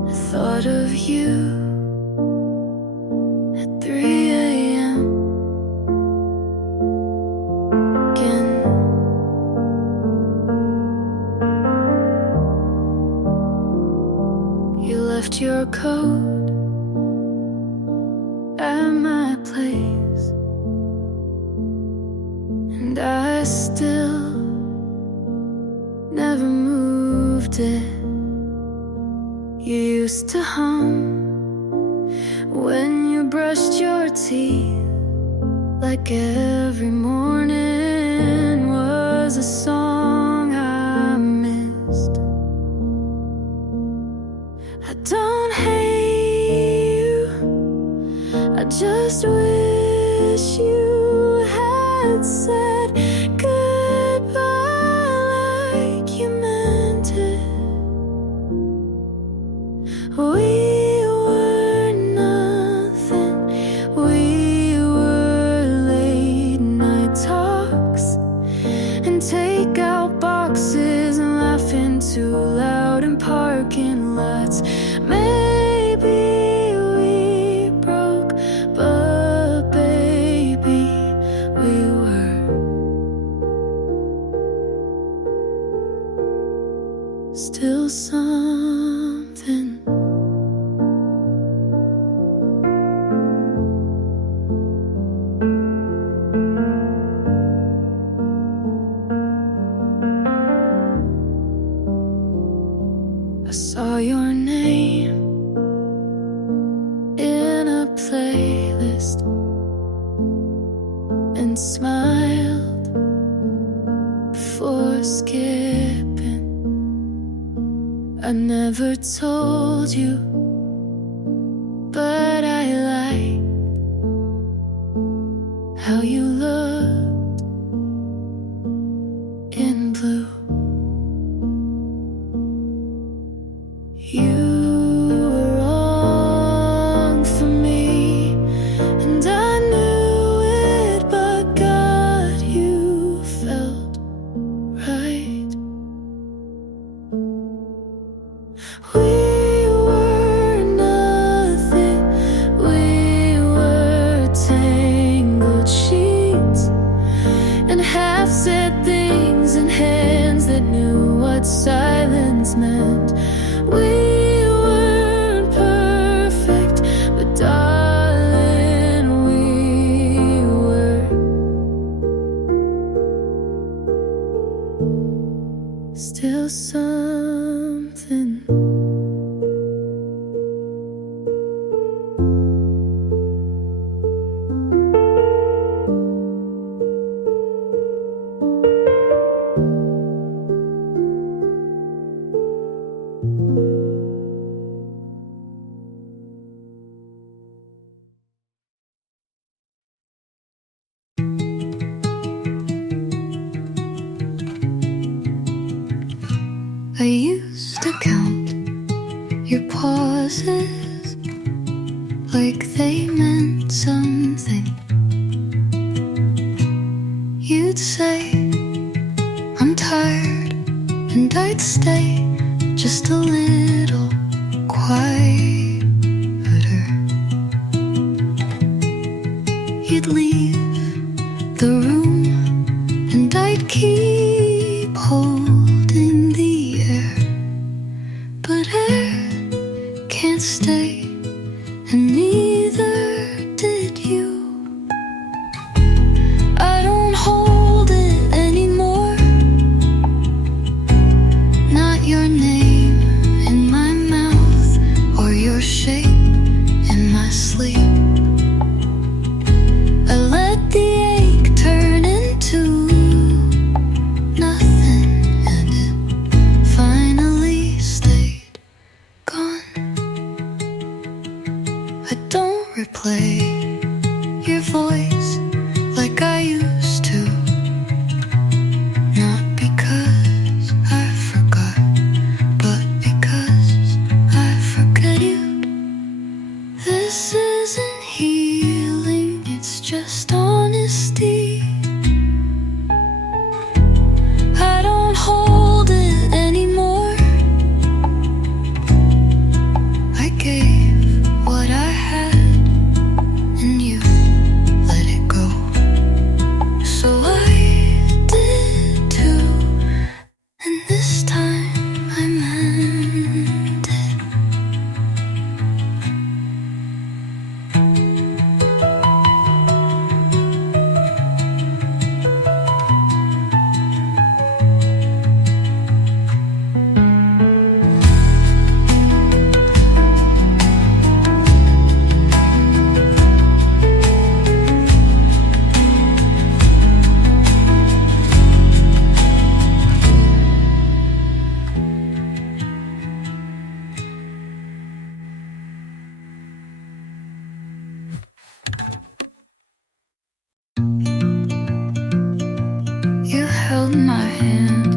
I thought of you at 3 a.m. again. You left your coat at my place, and I still never moved it. You used to hum when you brushed your teeth, like every morning was a song I missed. I don't hate you, I just wish you had said goodbye like you meant it. We were nothing, we were late night talks and takeout boxes and laughing too loud in parking lots. Maybe we broke, but baby, we were smiled before skipping. I never told you, but I like how you looked in blue. You were wrong for me, and I knew it, but God, you felt right. We were nothing, we were tangled sheets, and half-said things in hands that knew what silence meant. We weren't perfect, but darling, we were. Still something. I used to count your pauses like they meant something. You'd say, I'm tired, and I'd stay just a little quieter. You'd leave the room, and I'd keep holding the air. But air can't stay, and neither did you. I don't hold it anymore, not your name in my mouth or your shape in my sleep. I let the ache turn into nothing, and it finally stayed gone. I don't replay your voice like I used to, not because I forgot, but because I forget you. This isn't healing, it's just honesty. I don't hold it anymore. I gave what I had, and you let it go. So I did too, and this time I meant it. You held my hand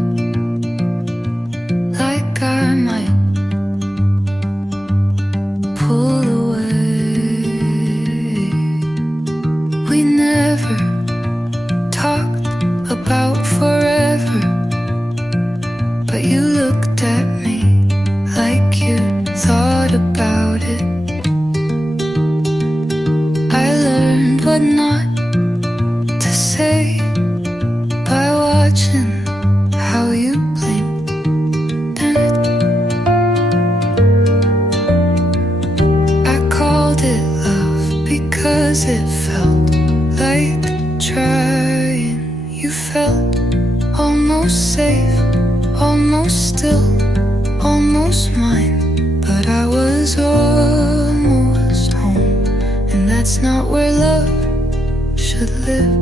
like I might pull away. We never talked about forever, but you looked at me like you thought about it. I learned what not to say by watching how you blinked, and I called it love because it felt like trying. You felt almost safe, almost still, almost mine, but I was almost home, and that's not where love should live.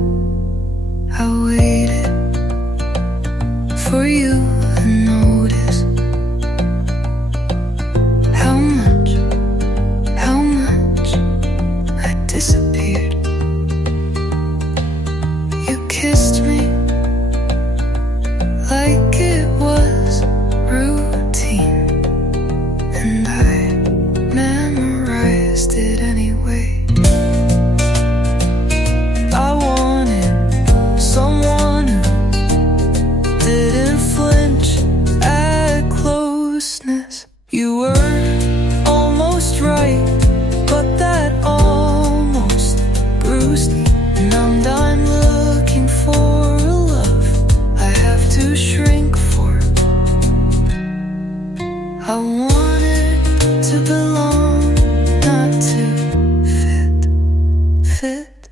I waited for you to notice how much I disappeared. You kissed me like it was routine, and I memorized it anyway. I wanted someone who didn't flinch at closeness. You were almost right, but that almost bruised me, and I'm done looking for a love I have to shrink for. I wanted to belong, not to fit.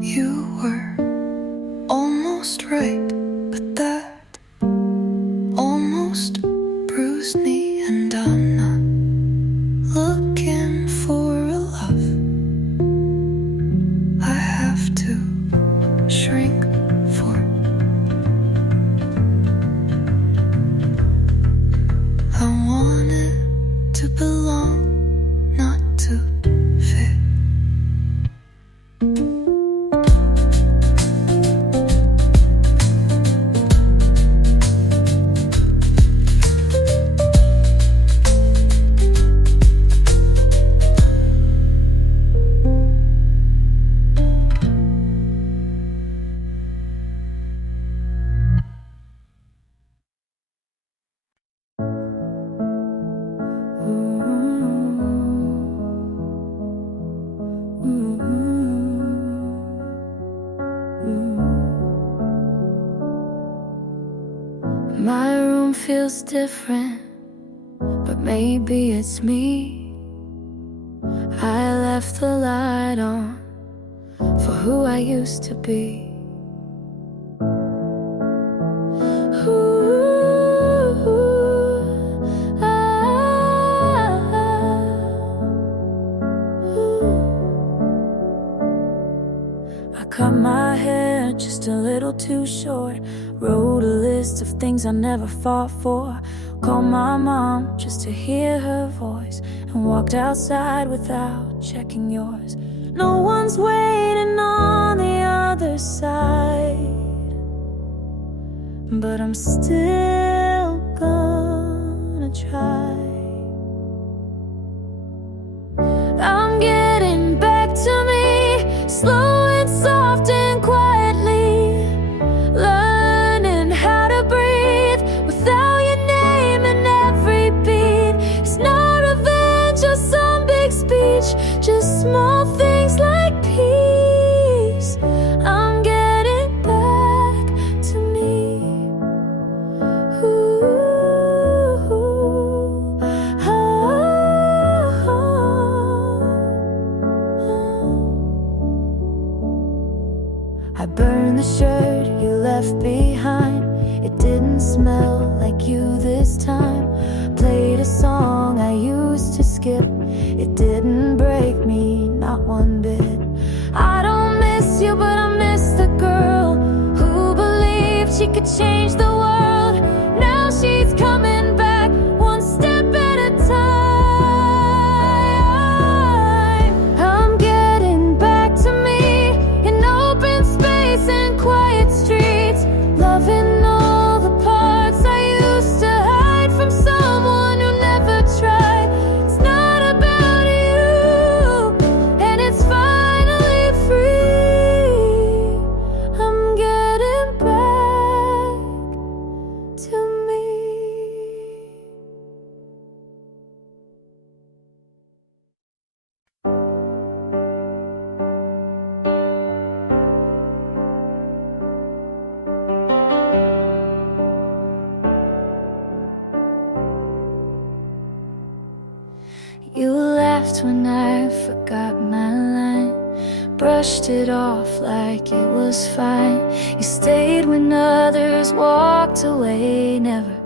You were almost right, but that almost bruised me, and I'm not looking for a love I have to shrink for. I wanted to belong, not to fit. My room feels different, but maybe it's me. I left the light on for who I used to be. I cut my hair just a little too short, wrote a list of things I never fought for, called my mom just to hear her voice, and walked outside without checking yours. No one's waiting on the other side, but I'm still gonna try. I'm getting back to me, slow and soft and quietly, learning how to breathe without your name in every beat. It's not revenge or some big speech, just small things like peace. I'm getting back to me. Ooh, oh, oh. I burned the shirt you left behind. It didn't smell like you this time. Played a song I used to skip. It didn't break me, not one bit. I don't miss you, but I miss the girl who believed she could change the world. Now she's coming back, one step at a time. I'm getting back to me in open space and quiet streets, loving all the parts I used to hide from someone who never tried. It's not about you, and it's finally free. I'm getting back brushed it off like it was fine. You stayed when others walked away, never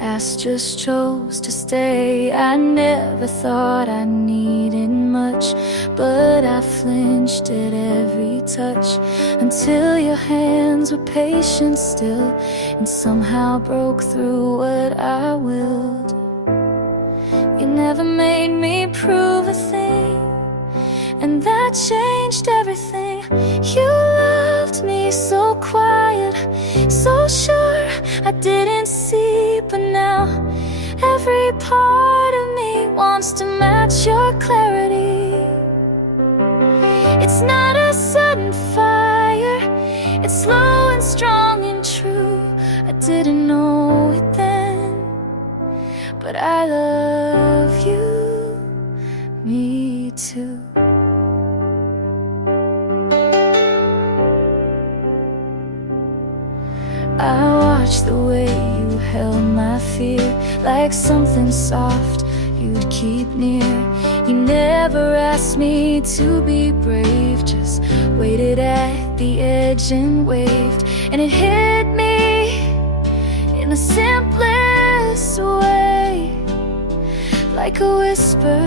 asked, just chose to stay. I never thought I needed much, but I flinched at every touch, until your hands were patient still, and somehow broke through what I willed. You never made me prove a thing, and that changed everything. You loved me so quiet, so sure I didn't see, but now every part of me wants to match your clarity. It's not a sudden fire, it's slow and strong and true. I didn't know it then, but I love you, me too. I watched the way you held my fear, like something soft you'd keep near. You never asked me to be brave, just waited at the edge and waved. And it hit me in the simplest way, like a whisper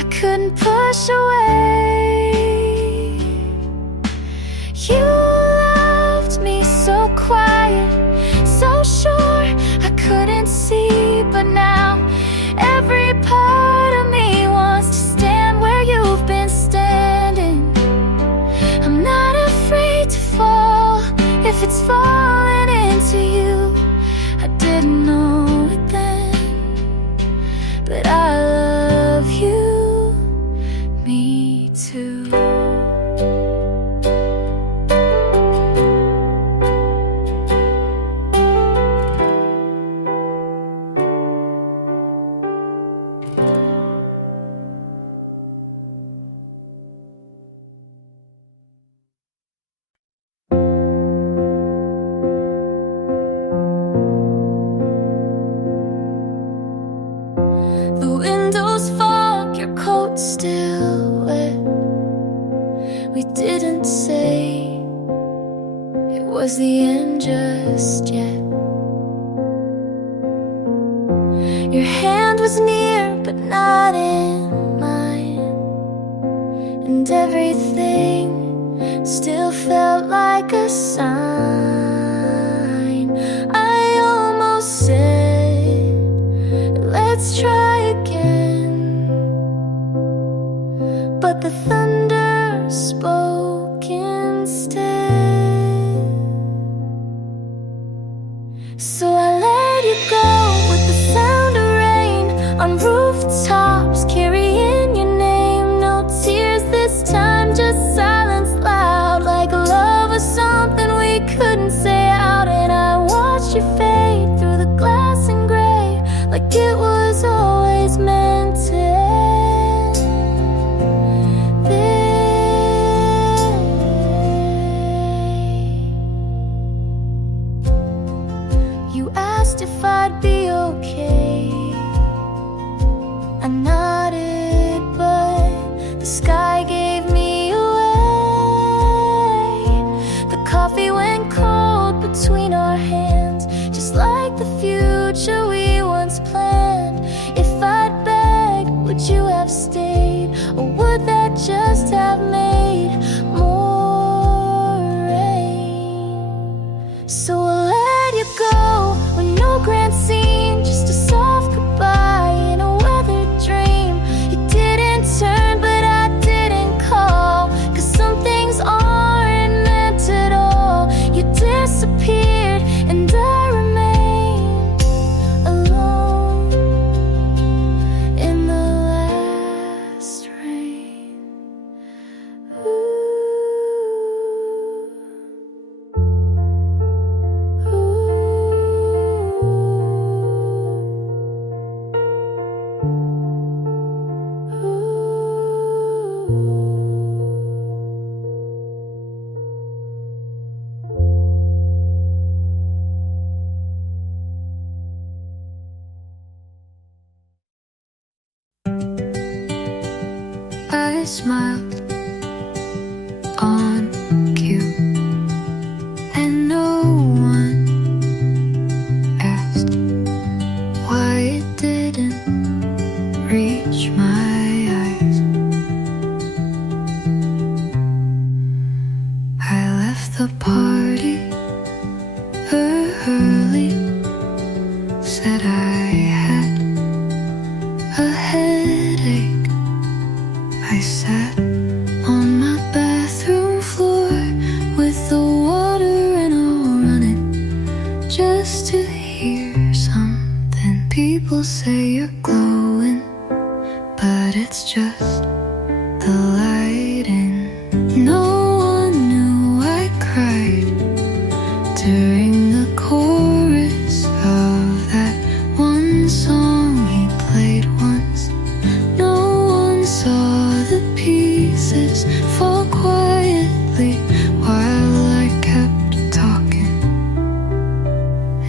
I couldn't push away. You so quiet, so sure I couldn't see, but now every part of me wants to stand where you've been standing. I'm not afraid to fall if it's falling into you. I didn't know it then, but I love you, me too. Still wet. We didn't say it was the end just yet. Your hand was near, but not in mine, and everything still felt like a sign. I almost said, let's try again, but the thunder spoke instead. So I let you go with the sound of rain on rooftops, carrying your name. No tears this time, just silence loud, like love or something we couldn't say out. And I watched you fade through the glass and gray, like it was always meant to end. pieces fall quietly while I kept talking.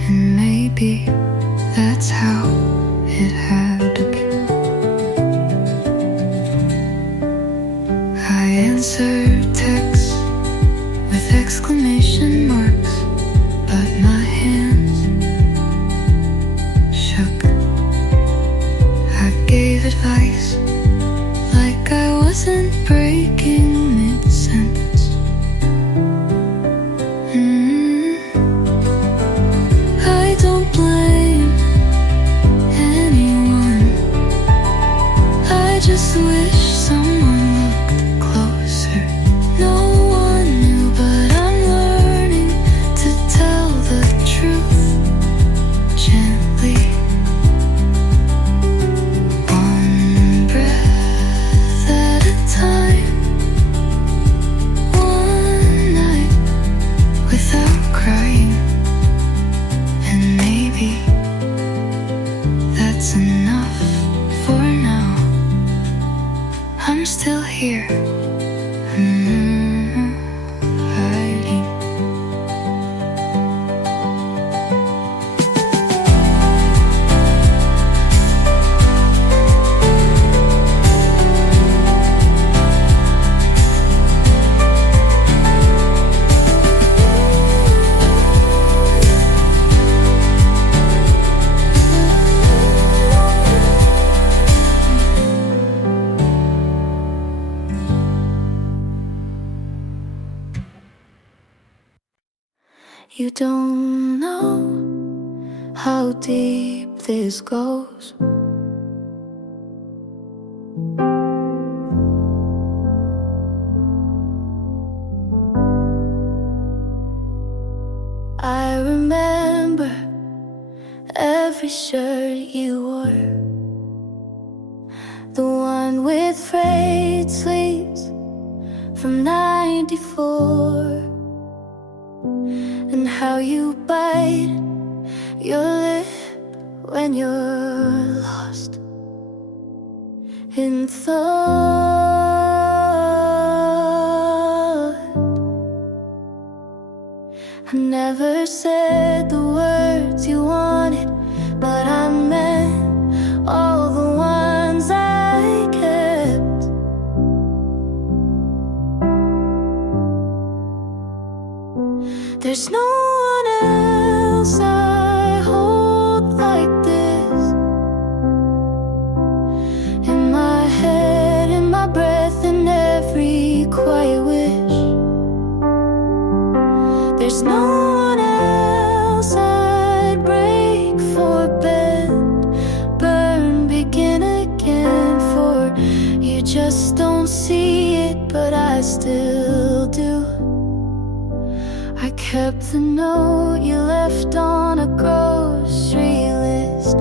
And maybe that's how it had to be. I answered texts with exclamation marks, but my hands shook. I gave advice like I wasn't breaking mid-sentence. I don't blame anyone. I just wish someone looked closer. No one knew, but I'm learning to tell the truth gently. One breath at a time, one night without crying. And maybe that's enough for now. I'm still here, hiding. You don't know how deep this goes. I remember every shirt you wore, the one with frayed sleeves from '94. And how you bite your lip when you're lost in thought. I never said the words you wanted, but I meant all the ones I kept. There's no one else I hold like this. In my head, in my breath, in every quiet wish. There's no one else I'd break for, bend, burn, begin again for. You just don't see it, but I still do. I kept the note you left on a grocery list.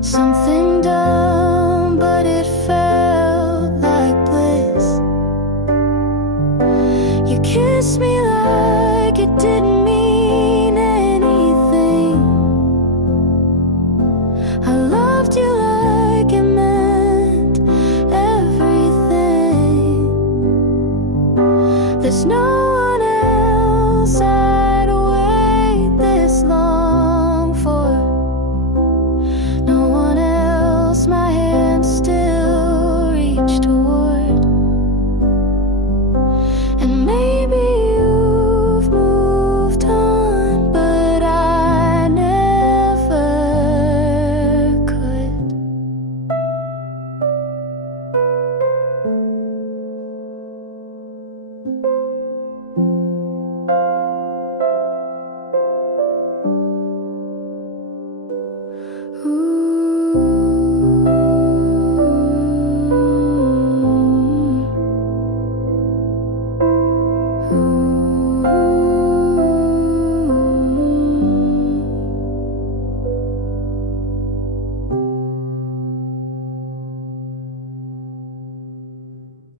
Something dumb, but it felt like bliss. You kissed me like it didn't mean anything. I loved you like it meant everything. There's no one else I'd wait this long for. No one else my hand still reach toward. And maybe you've moved on, but I never could. Ooh.